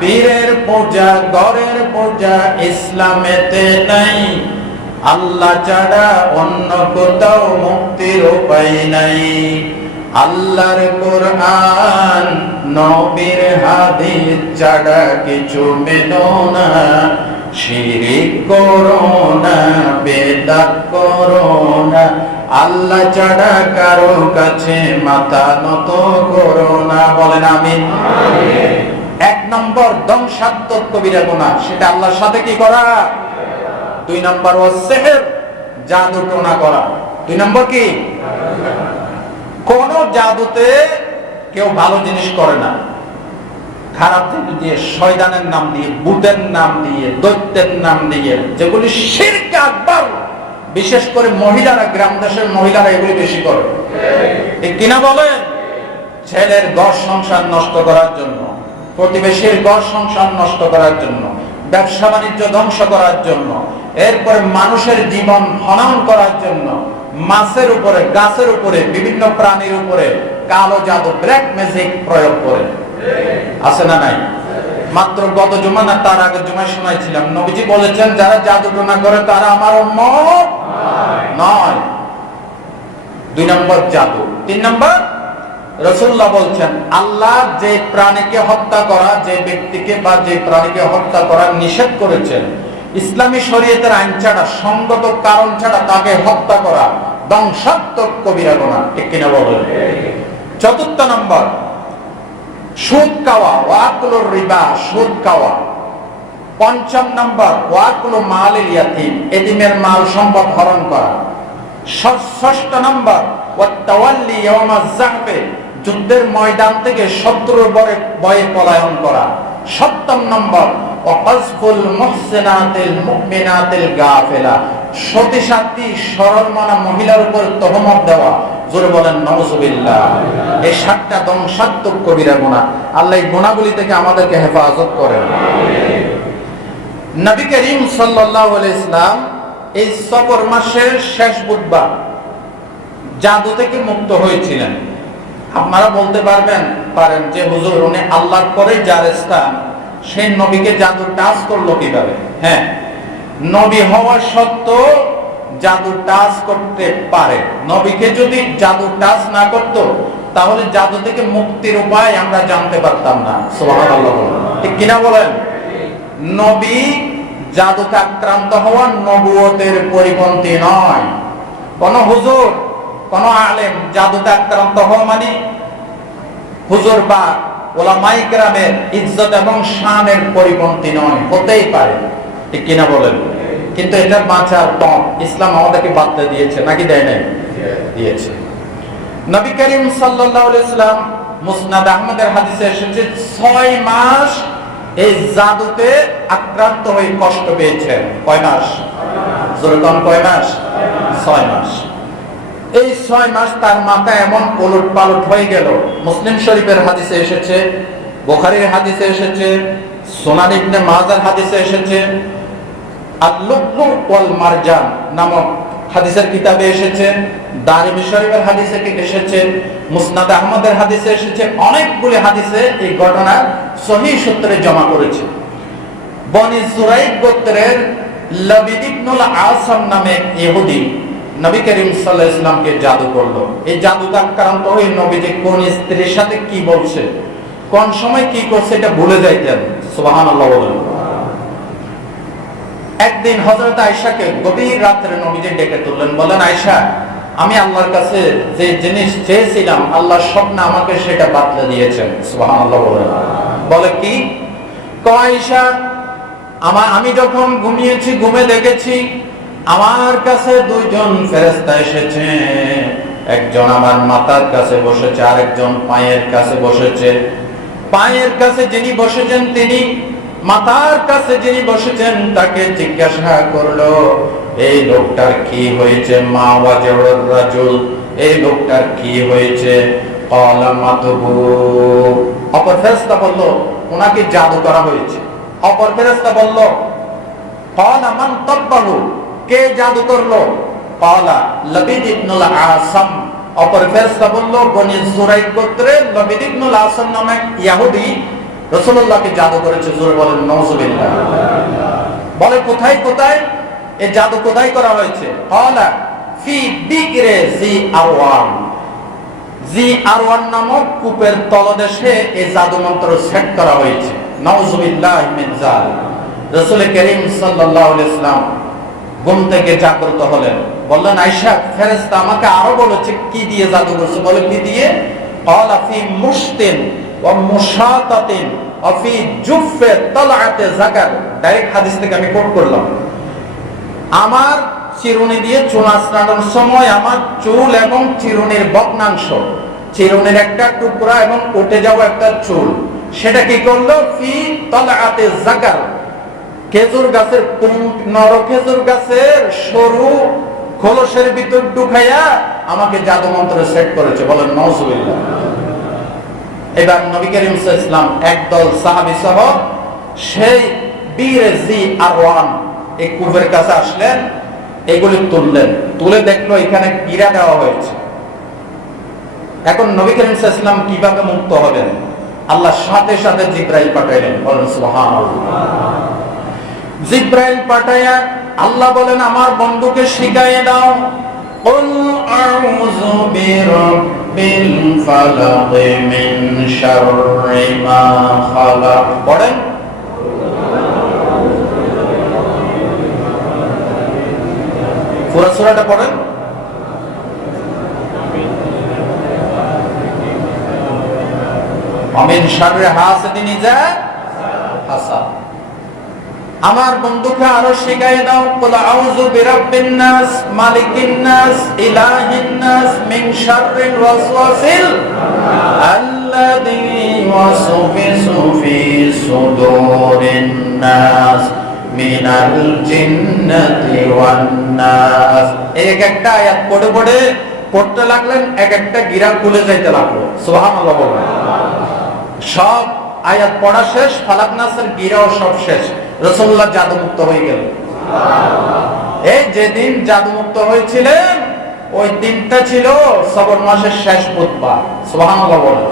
পীরের পূজা, ঘরের পূজা ইসলামেতে নাই। আল্লাহ ছাড়া অন্য কোথাও মুক্তির উপায় নাই। আল্লাহর কোরআন, নবীর হাদিস ছাড়া কিছু মেনো না। শিরিক করো না, বেদাত করো না, আল্লাহ ছাড়া কারো কাছে মাথা নত করো না। বলেন আমিন। ১ নম্বর ধ্বংসাত্মক কবিরা গুনাহ, সেটা আল্লাহর সাথে কি করা? ২ নম্বর ওয়াসসিহর, জাদু টোনা করা। ২ নম্বর কি? কোন জাদুতে কেউ ভালো জিনিস করে না। খারাপ জিনিস দিয়ে, শয়তানের নাম দিয়ে, ভূতের নাম দিয়ে, দৈত্যের নাম দিয়ে, যেগুলি শিরক আকবার, বিশেষ করে মহিলারা, গ্রাম দেশের মহিলারা এগুলি বেশি করে, ঠিক কিনা বলেন? ছেলের ঘর সংসার নষ্ট করার জন্য, প্রতিবেশীর ঘর সংসার নষ্ট করার জন্য, ব্যবসা বাণিজ্য ধ্বংস করার জন্য, এরপরে মানুষের জীবন হনন করার জন্য, মাছের উপরে, গাছের উপরে, বিভিন্ন প্রাণীর উপরে কালো জাদু, ব্ল্যাক ম্যাজিক প্রয়োগ করে। আছে না নাই? মাত্র গত জুমা না তার আগের জুমায় শোনাইছিলাম, নবীজি বলেছেন যারা জাদু টোনা করে তারা আমার উম্মত নয়। 2 নম্বর জাদু। 3 নম্বর, রাসূলুল্লাহ বলছেন আল্লাহ যে প্রাণীকে হত্যা করা, যে ব্যক্তিকে বা যে প্রাণীকে হত্যা করা নিষেধ করেছেন, ইসলামী শরীয়তের আইন ছাড়া, সঙ্গত কারণ ছাড়া তাকে হত্যা করা ধ্বংসাত্মক কবিরা গুনাহ, ঠিক কিনা বলেন? 4 নম্বর, সুদ খাওয়া, ওয়াকুলুর রিবা, সুদ খাওয়া। 5 নম্বর, ওয়াকুলু মালিল ইয়াতীম, এতিমের মাল সম্পদ হরণ করা। 6 নম্বর, ওয়াতাওয়াল্লি ইয়াওমাজ যাহফে, যুদ্ধের ময়দান থেকে শত্রুর ভয়ে পলায়ন করা। 7 নম্বর, ওয়াকাযফুল মুহসিনাতিল মুমিনাতিল গাফিলা, সতী সাথী সরল মনা মহিলার উপর তহমত দেওয়া। জোরে বলেন নাউযুবিল্লাহ। এই 7টা ধ্বংসাত্মক কবিরা গুনাহ। আল্লাহ এই গুনাহগুলি থেকে আমাদেরকে হেফাজত করেন। নবী করিম সাল্লাল্লাহু আলাইহি সাল্লাম এই সফর মাসের শেষ বুধবার জাদু থেকে মুক্ত হয়েছিলেন। আপনারা বলতে পারেন যে হুজুর উনি আল্লাহর পরে যার স্থান, সেই নবীকে জাদু টাচ করলো কিভাবে? হ্যাঁ, নবী হওয়া সত্ত্বেও জাদু টাচ করতে পারে। নবীকে যদি জাদু টাচ না করতো তাহলে জাদু থেকে মুক্তির উপায় আমরা জানতে পারতাম না। সুবহানাল্লাহ, ঠিক কিনা বলেন? নবী জাদুতে আক্রান্ত হওয়া নবুয়তের পরিপন্থী নয়। কোন হুজুর, কোন আলেম জাদুতে আক্রান্ত হওয়া মানে হুজুর বা ওলামায়ে কেরামের ইজ্জত এবং শানের পরিপন্থী নয়। হতেই পারে, ঠিক কিনা বলেন? কিন্তু এটা বাঁচার পথ ইসলাম আমাদেরকে বার্তা দিয়েছে, নাকি দেয় নাই? দিয়েছে। নবী করিম সাল্লাল্লাহু আলাইহি সাল্লাম মুসনাদ আহমদের হাদিসে এসেছে 6 মাস এই জাদুতে আক্রান্ত হয়ে কষ্ট পেয়েছেন। কয় মাস? জোরে কোন কয় মাস? 6 মাস। এই 6 মাস তার মাথা এমন ওলট পালট হয়ে গেল। মুসলিম শরীফের হাদিসে এসেছে, বুখারীর হাদিসে এসেছে, সুনান ইবনে মাজার হাদিসে এসেছে, আল-লু'লু ওয়াল মারজান নামক হাদিসের কিতাবে এসেছে, দারিমি শরীফের হাদিসে এসেছে, মুসনাদ আহমদের হাদিসে এসেছে। অনেকগুলি হাদিসে এই ঘটনা সহিহ সূত্রে জমা করেছে। বনি জুরাইক গোত্রের লবিদ ইবনুল আসাম নামে ইহুদি নবী করিম সাল্লাল্লাহু আলাইহি ওয়াসাল্লামকে জাদু করলো। এই জাদুতে আক্রান্ত হয়ে নবীজি কোন স্ত্রীর সাথে কি বলছে, কোন সময় কি করছে এটা ভুলে যাইতেন। সুবহানাল্লাহ বলেন। একদিন হযরত আয়েশাকে গভীর রাতে নবীজি ডেকে তুললেন, বলেন আয়েশা, আমি আল্লাহর কাছে যে জিনিস চেয়েছিলাম আল্লাহ স্বপ্নে আমাকে সেটা বাতলে দিয়েছেন। সুবহানাল্লাহ বলেন। বলে কি? আয়েশা, আমি যখন ঘুমিয়েছি, ঘুমে দেখেছি আমার কাছে 2 জন ফেরেশতা এসেছে। একজন আমার মাথার কাছে বসেছে, আরেকজন পায়ের কাছে বসেছে। পায়ের কাছে যিনি বসেছেন তিনি মাথার কাছে যিনি বসেছেন তাকে জিজ্ঞাসা করলো, এই লোকটার কি হয়েছে? মা ওয়াজাউর রাজুল, এই লোকটার কি হয়েছে? ক্বালা মাতুবু, অপর ফেরেশতা বলল ওনাকে জাদু করা হয়েছে। অপর ফেরেশতা বলল ক্বালা মান তাব্বাহু, কে জাদু করলো? ক্বালা লবিদ ইবনুল আসাম। অপর ফেরেশতা বলল বনি জুরাইক গোত্রের লবিদ ইবনুল আসাম নামে ইহুদি রাসূলুল্লাহকে জাদু করেছে। জোরে বলেন নাউযুবিল্লাহ। বলে কোথায় কোথায় এই জাদু কোথায় করা হয়েছে? ক্বালা ফি বিকরে জি আরওয়ান, জি আরওয়ান নামক কূপের তলদেশে এই জাদু মন্ত্র সেট করা হয়েছে। নাউযুবিল্লাহ মিন যালিক। রাসূল করিম সাল্লাল্লাহু আলাইহি ওয়াসাল্লাম ঘুম থেকে জাগ্রত হলেন, বললেন আয়েশা, ফেরেশতা আমাকে আরো বলেছে কি দিয়ে জাদু করছে। বলে কি দিয়ে? ক্বালা ফি মুশতিন ওয়া মুশাতাতিন ওয়া ফি জুফফে তালআতে যাকার। ডাইরেক্ট হাদিস থেকে আমি কোট করলাম। আমার চিরুনি দিয়ে চুল আঁচড়ানোর সময় আমার চুল এবং চিরুনির ভগ্নাংশ, চিরুনির একটা টুকরা এবং উঠে যাওয়া একটা চুল, সেটা কি করলো? ফি তালআতে যাকার, খেজুর গাছের নর খেজুর গাছের সরু খোলসের ভিতর ঢুকাইয়া আমাকে জাদু মন্ত্রে সেট করেছে, বলেন নাউজুবিল্লাহ। এবার নবী করিম সাল্লাল্লাহু আলাইহি ওয়াসাল্লাম একদল সাহাবী সহ সেই বীর জি আরওয়ান এই কূপের কাছে আসলেন, এগুলি তুললেন, তুলে দেখলো এখানে গিরা দেওয়া হয়েছে। এখন নবী করিম সাল্লাল্লাহু আলাইহি ওয়াসাল্লাম কিভাবে মুক্ত হবেন? আল্লাহ সাথে সাথে জিবরাইল পাঠাইলেন, বলেন সুবহানাল্লাহ। জিবরাইল পাঠাইয়া আল্লাহ বলেন আমার বন্ধুকে শিখাইয়ে দাও, কুল আউযু বিরাব্বিল ফালাক মিন শাররি মা খালাক। পড়েন, পুরো সূরাটা পড়েন। আমিন শাররি হাসিদিন ইযা হাসাদ। আমার বন্ধুকে আরো শিখাইয়ে দাও, কুল আউযু বিরাব্বিন নাস মালিকিন নাস ইলাহিন নাস মিন শাররিল ওয়াসওয়াসিল আল্লাযী ইউওয়াসওয়িসু ফি সুদুরিন নাস মিনাল জিন্নাতি ওয়ান নাস। এক একটা আয়াত পড়ে পড়ে পড়তে লাগলেন, এক একটা গিরা খুলে যাইতে লাগলো। সুবহানাল্লাহ বলুন। সব আয়াত পড়া শেষ, ফালাক নাসের গিরাও সব শেষ, রাসূলুল্লাহ জাদু মুক্ত হয়ে গেল। এই যেদিন জাদু মুক্ত হয়েছিলেন ওই দিনটা ছিল সবর মাসের শেষ বুধবার। সুবহানাল্লাহ বলেন।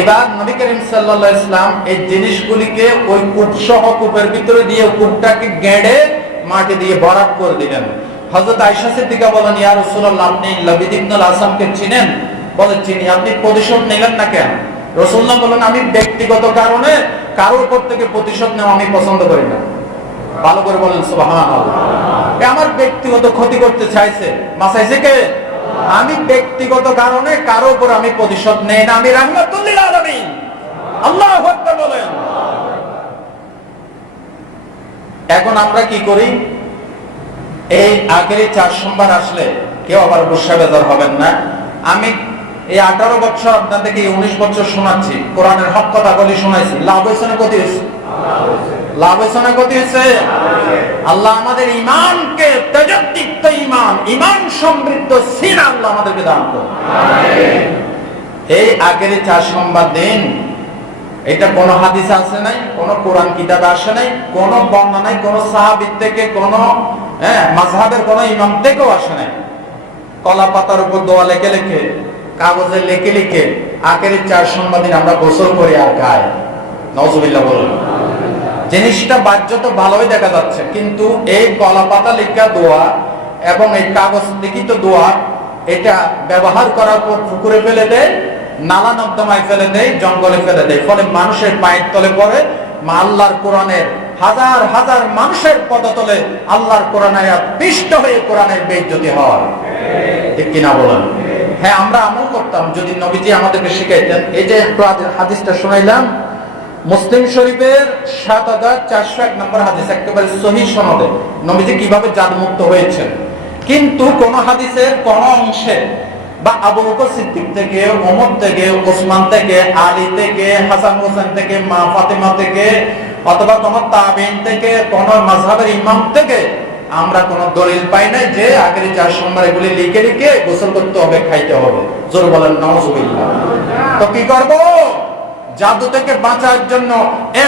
এবার নবী করিম সাল্লাল্লাহু আলাইহি ওয়াসাল্লাম এই জিনিসগুলিকে ওই কূপ সহ কূপের ভিতরে দিয়ে কূপটাকে গেড়ে মাটি দিয়ে ভরাট করে দিলেন। হযরত আয়েশা সিদ্দিকা বলেন, ইয়া রাসূলুল্লাহ আপনি লাবিদ ইবনে আল-আসামকে চিনেন? বলে চিনি। আপনি প্রতিশোধ নিলেন না কেন? রাসূলুল্লাহ বলেন, আমি ব্যক্তিগত কারণে কারোর উপর থেকে প্রতিশোধ নেওয়া আমি পছন্দ করি না। ভালো করে বলেন সুবহানাল্লাহ। আমার ব্যক্তিগত ক্ষতি করতে চাইছে, মাসাইছে কে? আমি ব্যক্তিগত কারণে কারোর উপর আমি প্রতিশোধ নেই না, আমি রাহমাতুল লিল আলামিন। আল্লাহু আকবার বলেন। এখন আমরা কি করি? এই আগের 4 সোমবার আসলে কেউ আবার গুসা বেজার হবেন না, আমি এই 18 বছর আপনাদেরকে 19 বছর শোনাচ্ছি, কোরআনের হক কথা বলি শোনাইছি। লাভ হয়েছে না ক্ষতি হয়েছে? লাভ হয়েছে না ক্ষতি হয়েছে? আল্লাহ আমাদের ঈমানকে তেজদীপ্ত ঈমান, ঈমান সমৃদ্ধ সিনা আল্লাহ আমাদেরকে দান করুন। এই আগের 4 সোমবার দিন এটা কোন হাদিসে আছে নাই, কোন কোরআন কিতাবে আসে নাই, কোন বর্ণনা নাই, কোন সাহাবী থেকে, কোন মাযহাবের কোন ইমাম থেকেও আসে নাই। কলা পাতার উপর দোয়া লিখে লিখে, কাগজে লিখে লিখে আখেরি 4 সোমবার দিন আমরা গোসল করি আর গাই। নাউজুবিল্লাহ বলুন। জিনিসটা বাহ্যত ভালোই দেখা যাচ্ছে, কিন্তু এই কলা পাতা লেখা দোয়া এবং এই কাগজ লিখিত দোয়া এটা ব্যবহার করার পর পুকুরে ফেলে দেয়, নালা নর্দমায় ফেলে দেয়, জঙ্গলে ফেলে দেয়, ফলে মানুষের পায়ের তলে পড়ে। আল্লাহর কোরআনের হাজার হাজার মানুষের পদতলে আল্লাহর কোরআন আয়াত পিষ্ট হয়ে কোরআনের বেইজ্জতি হয়। ঠিক কিনা বলেন? হ্যাঁ, আমরা আমল করতাম যদি নবীজি আমাদেরকে শিখাইতেন। এই যে হাদিসটা শোনাইলাম, মুসলিম শরীফের ৭৪০১ নম্বর হাদিস, একেবারে সহিহ সনদে নবীজি কিভাবে জাদুমুক্ত হয়েছেন। কিন্তু কোন হাদিসের কোন অংশে বা আবু বকর সিদ্দিক থেকে, ওমর থেকে, ওসমান থেকে, আলী থেকে, হাসান হোসেন থেকে, মা ফাতেমা থেকে, অথবা কোন তাবেঈন থেকে, কোন মাযহাবের ইমাম থেকে আমরা কোন দলিল পাই নাই যে আগের 4 সোমবার এগুলি লিখে লিখে গোসল করতে হবে, খাইতে হবে। জোর বলেন নাউজুবিল্লাহ। তো কি করব? জাদু থেকে বাঁচার জন্য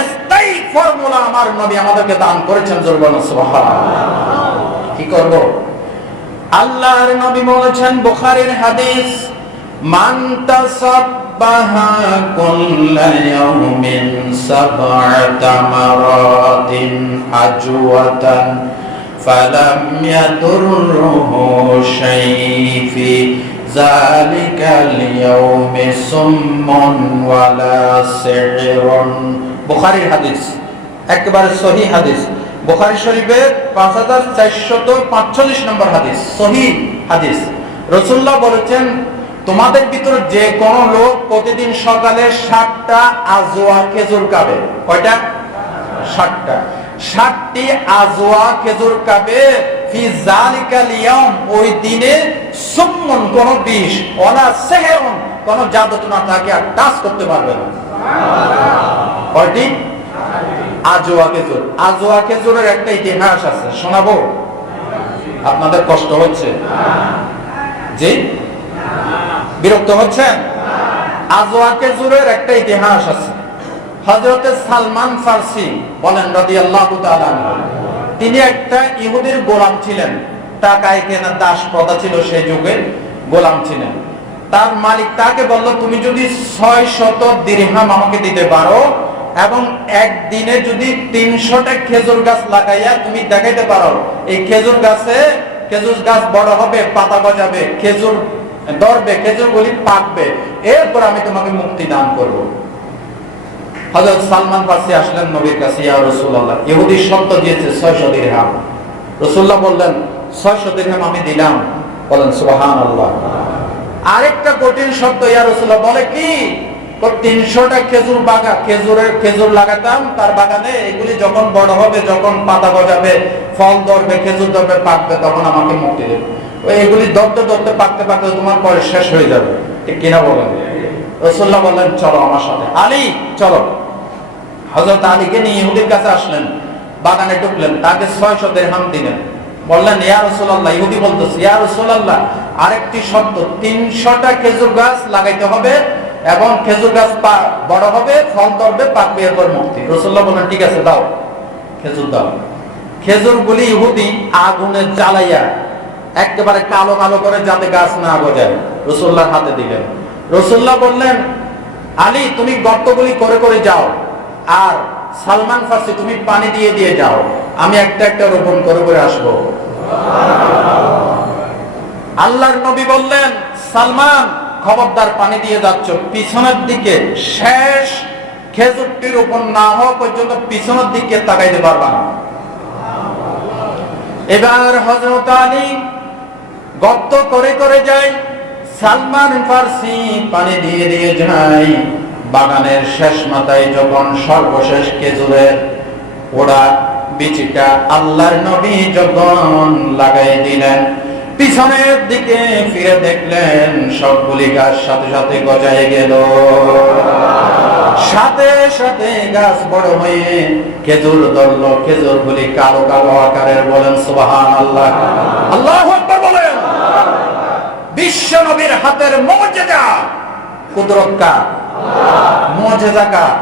স্থায়ী ফর্মুলা আমার নবী আমাদেরকে দান করেছেন। জোর বলেন সুবহানাল্লাহ। কি করব? আল্লাহর নবী বলেছেন, বুখারীর হাদিস, মান তাসাব্বাহা কুল্লা ইয়াউমিন সাব'আতা মারাতিন আজওয়াতান ফালাম ইয়াদুররুহু শাইফি যালিকাল ইয়াউমি সুম্মুন ওয়ালা সিহরুন। বুখারীর হাদিস, একেবারে সহিহ হাদিস। বুখারী শরীফের ৫৪৪৫ নম্বর হাদিস, সহিহ হাদিস। রাসূলুল্লাহ বলেছেন, তোমাদের ভিতর যে কোন লোক প্রতিদিন সকালে 7টা আজওয়া খেজুর খাবে। কয়টা? 7টা। 7টি আজওয়া খেজুর খাবে, ফি যালিকাল ইয়াউম, ওই দিনে, সুম্মুন, কোন বিষ, ওয়ালা সিহরুন, কোন জাদুটনা তাকে আর টাচ করতে পারবে না। কয়টি? আজওয়া খেজুর। আজওয়া খেজুরের একটা ইতিহাস আছে, শোনাবো? আপনাদের কষ্ট হচ্ছে? জি, বিরক্ত হচ্ছেন? আজওয়া খেজুরের একটা ইতিহাস আছে। হযরতে সালমান ফারসি বলেন রাদিয়াল্লাহু তাআলা আনহু, তিনি একটা ইহুদির গোলাম ছিলেন। টাকায় কেনা দাস প্রথা ছিল সেই যুগে, গোলাম ছিলেন। তার মালিক তাকে বলল, তুমি যদি 600 দিরহাম আমাকে দিতে পারো এবং একদিনে যদি 300টা খেজুর গাছ লাগাইয়া তুমি দেখাইতে পারো এই খেজুর গাছ বড় হবে, পাতা গজাবে, খেজুর ধরবে, খেজুরগুলি পাকবে, এরপর আমি তোমাকে মুক্তি দান করব। হযরত সালমান ফারসি আসলেন নবীর কাছে, ইয়া রাসূলুল্লাহ, ইহুদি শর্ত দিয়েছে 600 দিরহাম। রাসূলুল্লাহ বললেন, 600 দিরহাম আমি দিলাম। বলেন সুবহানাল্লাহ। আরেকটা কঠিন শর্ত ইয়া রাসূলুল্লাহ, বলে কি? 300টা খেজুর লাগাতাম তার বাগানে, এগুলি যখন বড় হবে, যখন পাতা গজাবে, ফল ধরবে, খেজুর ধরবে, পাকবে, তখন আমাকে মুক্তি দেবে। এগুলি ধরতে পাকতে তোমার পরে শেষ হয়ে যাবে, ঠিক কিনা বলেন? রাসূলুল্লাহ বললেন, চলো আমার সাথে, আলী চলো। হযরত আলীকে নিয়ে ইহুদির কাছে আসলেন, বাগানে ঢুকলেন, তাকে 600 দিরহাম দিলেন। বললেন, ইয়া রাসূলুল্লাহ, ইহুদি বলতেছে, ইয়া রাসূলুল্লাহ, আরেকটি শর্ত, 300টা খেজুর গাছ লাগাইতে হবে এবং খেজুর গাছ বড় হবে, ফল ধরবে, পাকবে, এরপর মুক্তি। রাসূলুল্লাহ বললেন, ঠিক আছে, দাও, খেজুর দাও। খেজুরগুলি ইহুদি আগুনে জ্বালাইয়া একেবারে কালো কালো করে, যাতে গাছ না গজায়, রাসূলুল্লাহর হাতে দিলেন। রাসূলুল্লাহ বললেন, আলী তুমি গর্তগুলি করে করে যাও, আর সালমান ফারসি তুমি পানি দিয়ে দিয়ে যাও, আমি একটা একটা রোপণ করে করে আসবো। আল্লাহর নবী বললেন, সালমান খবরদার, পানি দিয়ে যাচ্ছ, পিছনের দিকে শেষ খেজুরটি রোপণ না হওয়া পর্যন্ত পিছনের দিকে তাকাইতে পারবা না। এবার হযরত আলী গর্ত করে করে যায়, সালমান ফারসি পানি দিয়ে দিয়ে যায়। বাগানের শেষ মাথায় যখন সর্বশেষ খেজুরের ওড়া বিচিটা আল্লাহর নবী যখন লাগাই দিলেন, পিছনের দিকে ফিরে দেখলেন সবগুলি গাছ সাথে সাথে গজায় গেল। সাথে সাথে গাছ বড় হয়ে খেজুর ধরল, খেজুরগুলি কালো কালো আকারের। বলেন সুবহানাল্লাহ, আল্লাহু আকবার বলেন। বিশ্ব নবীর হাতের মুজিজা, কুদরত কার? মুজিজা কার?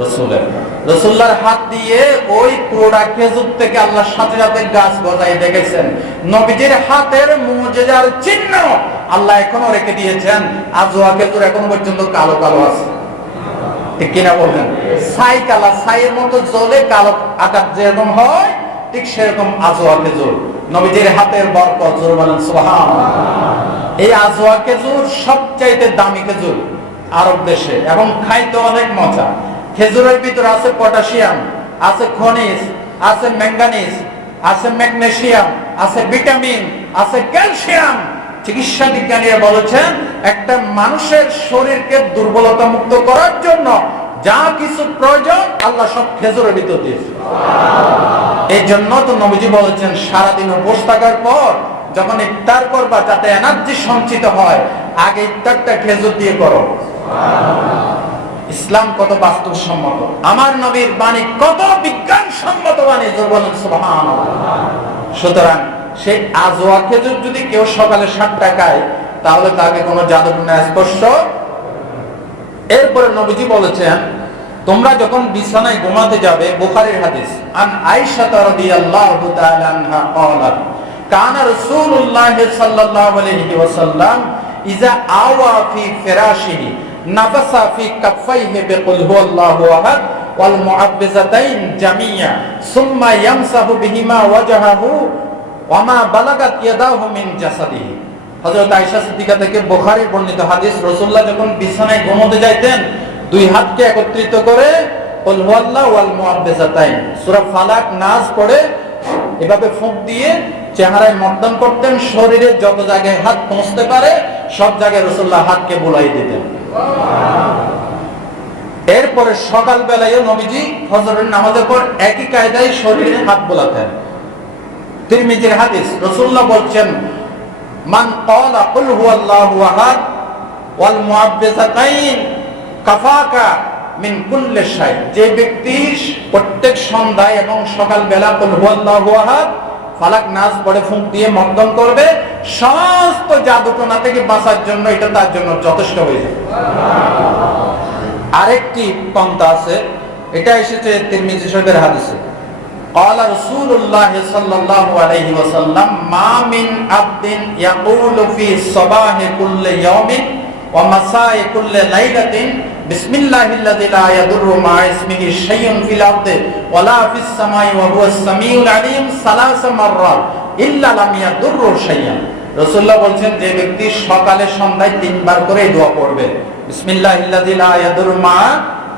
রাসূলের। রাসূলুল্লাহর হাত দিয়ে ওই পুরোটা খেজুর থেকে আল্লাহ সাথে সাথে গাছ গজায় দেখেছেন। নবীজির হাতের মুজিজার চিহ্ন আল্লাহ এখনো রেখে দিয়েছেন। আজওয়া খেজুর এখন পর্যন্ত কালো কালো আছে, ঠিক কিনা বলেন? ছাই কালা, ছাইয়ের মতো জ্বলে কালো আকার যেরকম হয়, ঠিক সেরকম আজওয়া খেজুর। নবীজির হাতের বরকত, জোরে বলেন সুবহানাল্লাহ। এই আজওয়া খেজুর সবচাইতে দামি খেজুর আরব দেশে, এবং খাইতে অনেক মজা। খেজুরের ভিতরে আছে পটাশিয়াম, আছে খনিজ, আছে ম্যাঙ্গানিজ, আছে ম্যাগনেসিয়াম, আছে ভিটামিন, আছে ক্যালসিয়াম। চিকিৎসা বিজ্ঞানীরা বলেছেন, একটা মানুষের শরীরকে দুর্বলতা মুক্ত করার জন্য যা কিছু প্রয়োজন আল্লাহ সব খেজুরের ভিতর দিয়েছে। এই জন্য তো নবীজি বলেছেন, সারাদিন উপোস থাকার পর যখন ইফতার করবা, যাতে এনার্জি সঞ্চিত হয়, আগে ইফতারটা খেজুর দিয়ে করো। ইসলাম কত বাস্তবসম্মত, আমার নবীর বাণী কত বিজ্ঞানসম্মত বাণী, বলেন সুবহানাল্লাহ। সুতরাং সেই আজওয়া খেজুর যদি কেউ সকালে 7টা খায়, তাহলে তাকে কোনো জাদুটনা স্পর্শ। এরপরে নবীজি বলেছেন, তোমরা যখন বিছানায় ঘুমাতে যাবে, বুখারীর হাদিস, আন আয়েশা রাদিয়াল্লাহু তাআলা আনহা قالت كان رسول الله صلى الله عليه وسلم اذا آوى في فراشه نفث في كفيه بقل هو الله احد والمعوذتين جميعا ثم يمسح بهما وجهه وما بلغت يداه من جسده। হযরত আয়েশা সিদ্দিকা থেকে বুখারীর বর্ণিত হাদিস, রাসূলুল্লাহ যখন বিছানায় ঘুমোতে যাইতেন, দুই হাতকে একত্রিত করে কুল হুয়াল্লাহু ওয়াল মুআব্বিজাতাইন, সূরা ফালাক নাস পড়ে এভাবে ফুঁক দিয়ে চেহারায় মর্দন করতেন। শরীরের যত জায়গায় হাত পৌঁছতে পারে সব জায়গায় রাসূলুল্লাহ হাতকে বুলাই দিতেন। এরপরে সকাল বেলায় নবীজি ফজরের নামাজের পর একই কায়দায় শরীরে হাত বোলাতেন। তিরমিজির হাদিস, রাসূলুল্লাহ বলছেন, মান ক্বালা কুল হুয়াল্লাহু আহাদ ওয়াল মুআব্বিজাতাইন কাফাকা মিন কুল্লি শাই, যে ব্যক্তি প্রত্যেক সন্ধ্যায় এবং সকাল বেলা কুল হুয়াল্লাহু আহাদ ফালাক নাস পড়ে ফুঁক দিয়ে মর্দন করবে, সমস্ত জাদুটোনা থেকে বাঁচার জন্য এটা তার জন্য যথেষ্ট হয়ে যাবে। আরেকটি পন্থা আছে, এটা এসেছে তিরমিজি শরীফের হাদিসে। قال رسول الله صلى الله عليه وسلم ما من عبد يقول في صباح كل يوم ومساء كل ليلة بسم الله الذي لا يضر مع اسمه شيء في الأرض ولا في السماء وهو السميع العليم ثلاث مرات إلا لم يضر شيئا। রাসূলুল্লাহ বলেন, যে ব্যক্তি সকালে সন্ধ্যায় 3 বার করে দোয়া পড়বে, বিসমিল্লাহিল্লাযী লা ইয়াদুররু মা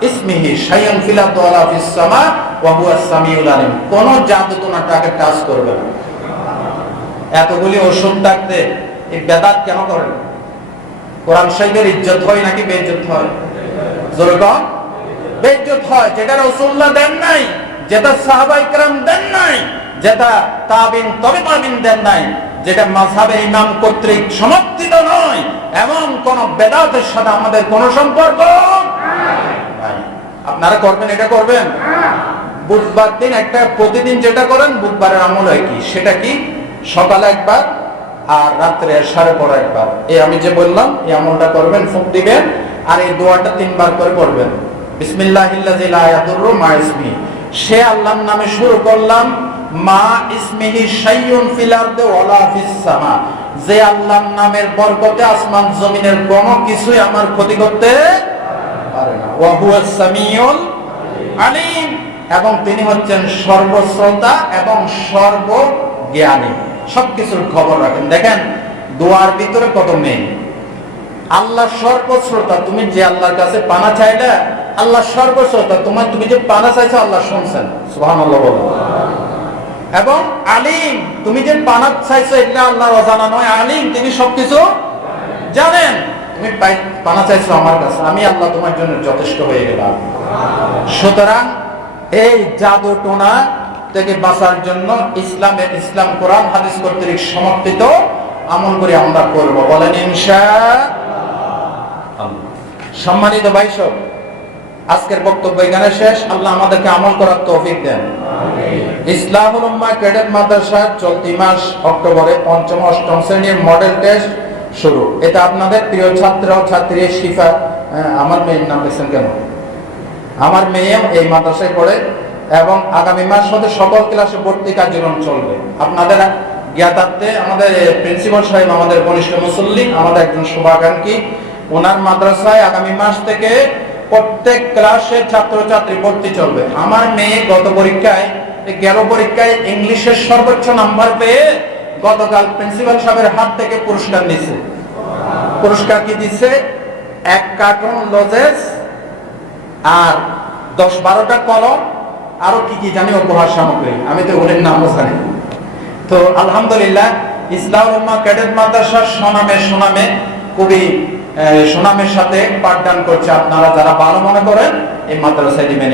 ইসমিহি শাইউন ফিল আরদি ওয়ালা ফিস সামা ওয়া হুয়াস সামিউল আলিম, কোন জাদুটোনা তাকে টাচ করবে না। এতগুলি ওষুধ থাকতে এই বেদাত কেন করেন? কোরআন শরীফের ইজ্জত হয় নাকি বেইজ্জত হয়? জোরে কন, বেইজ্জত হয়। যেটা রাসূলুল্লাহ দেন নাই, যেটা সাহাবায়ে কেরাম দেন নাই, যেটা তাবিন তবে তাবিন দেন নাই, যেটা মাযহাবের ইমাম কর্তৃক সমর্থিত নয়, এমন কোন বেদাতের সাথে আমাদের কোনো সম্পর্ক নাই। আপনারা করবেন, এটা করবেন। বুধবার দিন একটা প্রতিদিন যেটা করেন বুধবারের আমল হয় কি, সেটা কি? সকালে একবার আর রাত্রে এশারের পর একবার, এই আমি যে বললাম এই আমলটা করবেন, ফুঁক দিবেন আর এই দোয়াটা 3 বার করে পড়বেন, বিসমিল্লাহিল্লাযী লা ইয়াদুররু মা ইসমিহি। সে আল্লাহর নামে শুরু করলাম, মা ইসমিহি শাইউন ফিল আরদি ওয়ালা ফিস সামা, যে আল্লাহর নামের বরকতে আসমান জমিনের কোনো কিছুই আমার ক্ষতি করতে পারে না। ওয়া হুয়াস সামিউল আলিম, এবং তিনি হচ্ছেন সর্বশ্রোতা এবং সর্বজ্ঞানী, সবকিছুর খবর রাখেন। দেখেন দোয়ার ভিতরে কত মেন। আল্লাহ সর্বশ্রোতা, তুমি যে আল্লাহর কাছে পানা চাইলে আল্লাহ সর্বশ্রোতা, তুমি যে পানা চাইছো আল্লাহ শুনছেন, সুবহানাল্লাহ বলো। এবং আলিম, তুমি যে পানা চাইছো এটা আল্লাহর অজানা নয়, আলিম, তিনি সবকিছু জানেন। তুমি পানা চাইছো আমার কাছে, আমি আল্লাহ তোমার জন্য যথেষ্ট হয়ে গেলাম। সুতরাং এই জাদু টোনা থেকে বাঁচার জন্য ইসলাম কোরআন হাদিস কর্তৃক সমর্থিত আমল করে আমরা করব, বলেন ইনশাআল্লাহ। সম্মানিত ভাই সব, আজকের বক্তব্য এখানে শেষ। আল্লাহ আমাদেরকে আমল করার তৌফিক দেন। ইসলাহুল উম্মাহ ক্যাডেট মাদ্রাসার চলতি মাস অক্টোবরে 5ম 8ম শ্রেণীর মডেল টেস্ট শুরু। এটা আপনাদের প্রিয় ছাত্র ও ছাত্রী শিফা, আমার মেয়ের নাম লিখছেন কেন? আমার মেয়েও এই মাদ্রাসায় পড়ে এবং আগামী মাস হতে সকল ক্লাসে ভর্তি কার্যক্রম চলবে। আপনাদের জ্ঞাতার্থে আমাদের প্রিন্সিপাল সাহেব, আমাদের ঘনিষ্ঠ মুসল্লি, আমাদের একজন শুভাকাঙ্ক্ষী, ওনার মাদ্রাসায় আগামী মাস থেকে প্রত্যেক ক্লাসে ছাত্রছাত্রী ভর্তি চলবে। আমার মেয়ে গত পরীক্ষায় ইংলিশের সর্বোচ্চ নাম্বার পেয়ে গতকাল প্রিন্সিপাল সাহেবের হাত থেকে পুরস্কার নিচ্ছে। পুরস্কার কি দিচ্ছে? 1 কার্টন লজেস আর 10-12টা কলম, আরো কি কি জানি উপহার সামগ্রী, আমি তো ওদের নামও জানি। তো আলহামদুলিল্লাহ, ইসলাহুল উম্মাহ ক্যাডেট মাদ্রাসার সুনামে খুবই সুনামের সাথে পাঠদান করছে। আপনারা যারা ভালো মনে করেন এই মাদ্রাসায় দিবেন।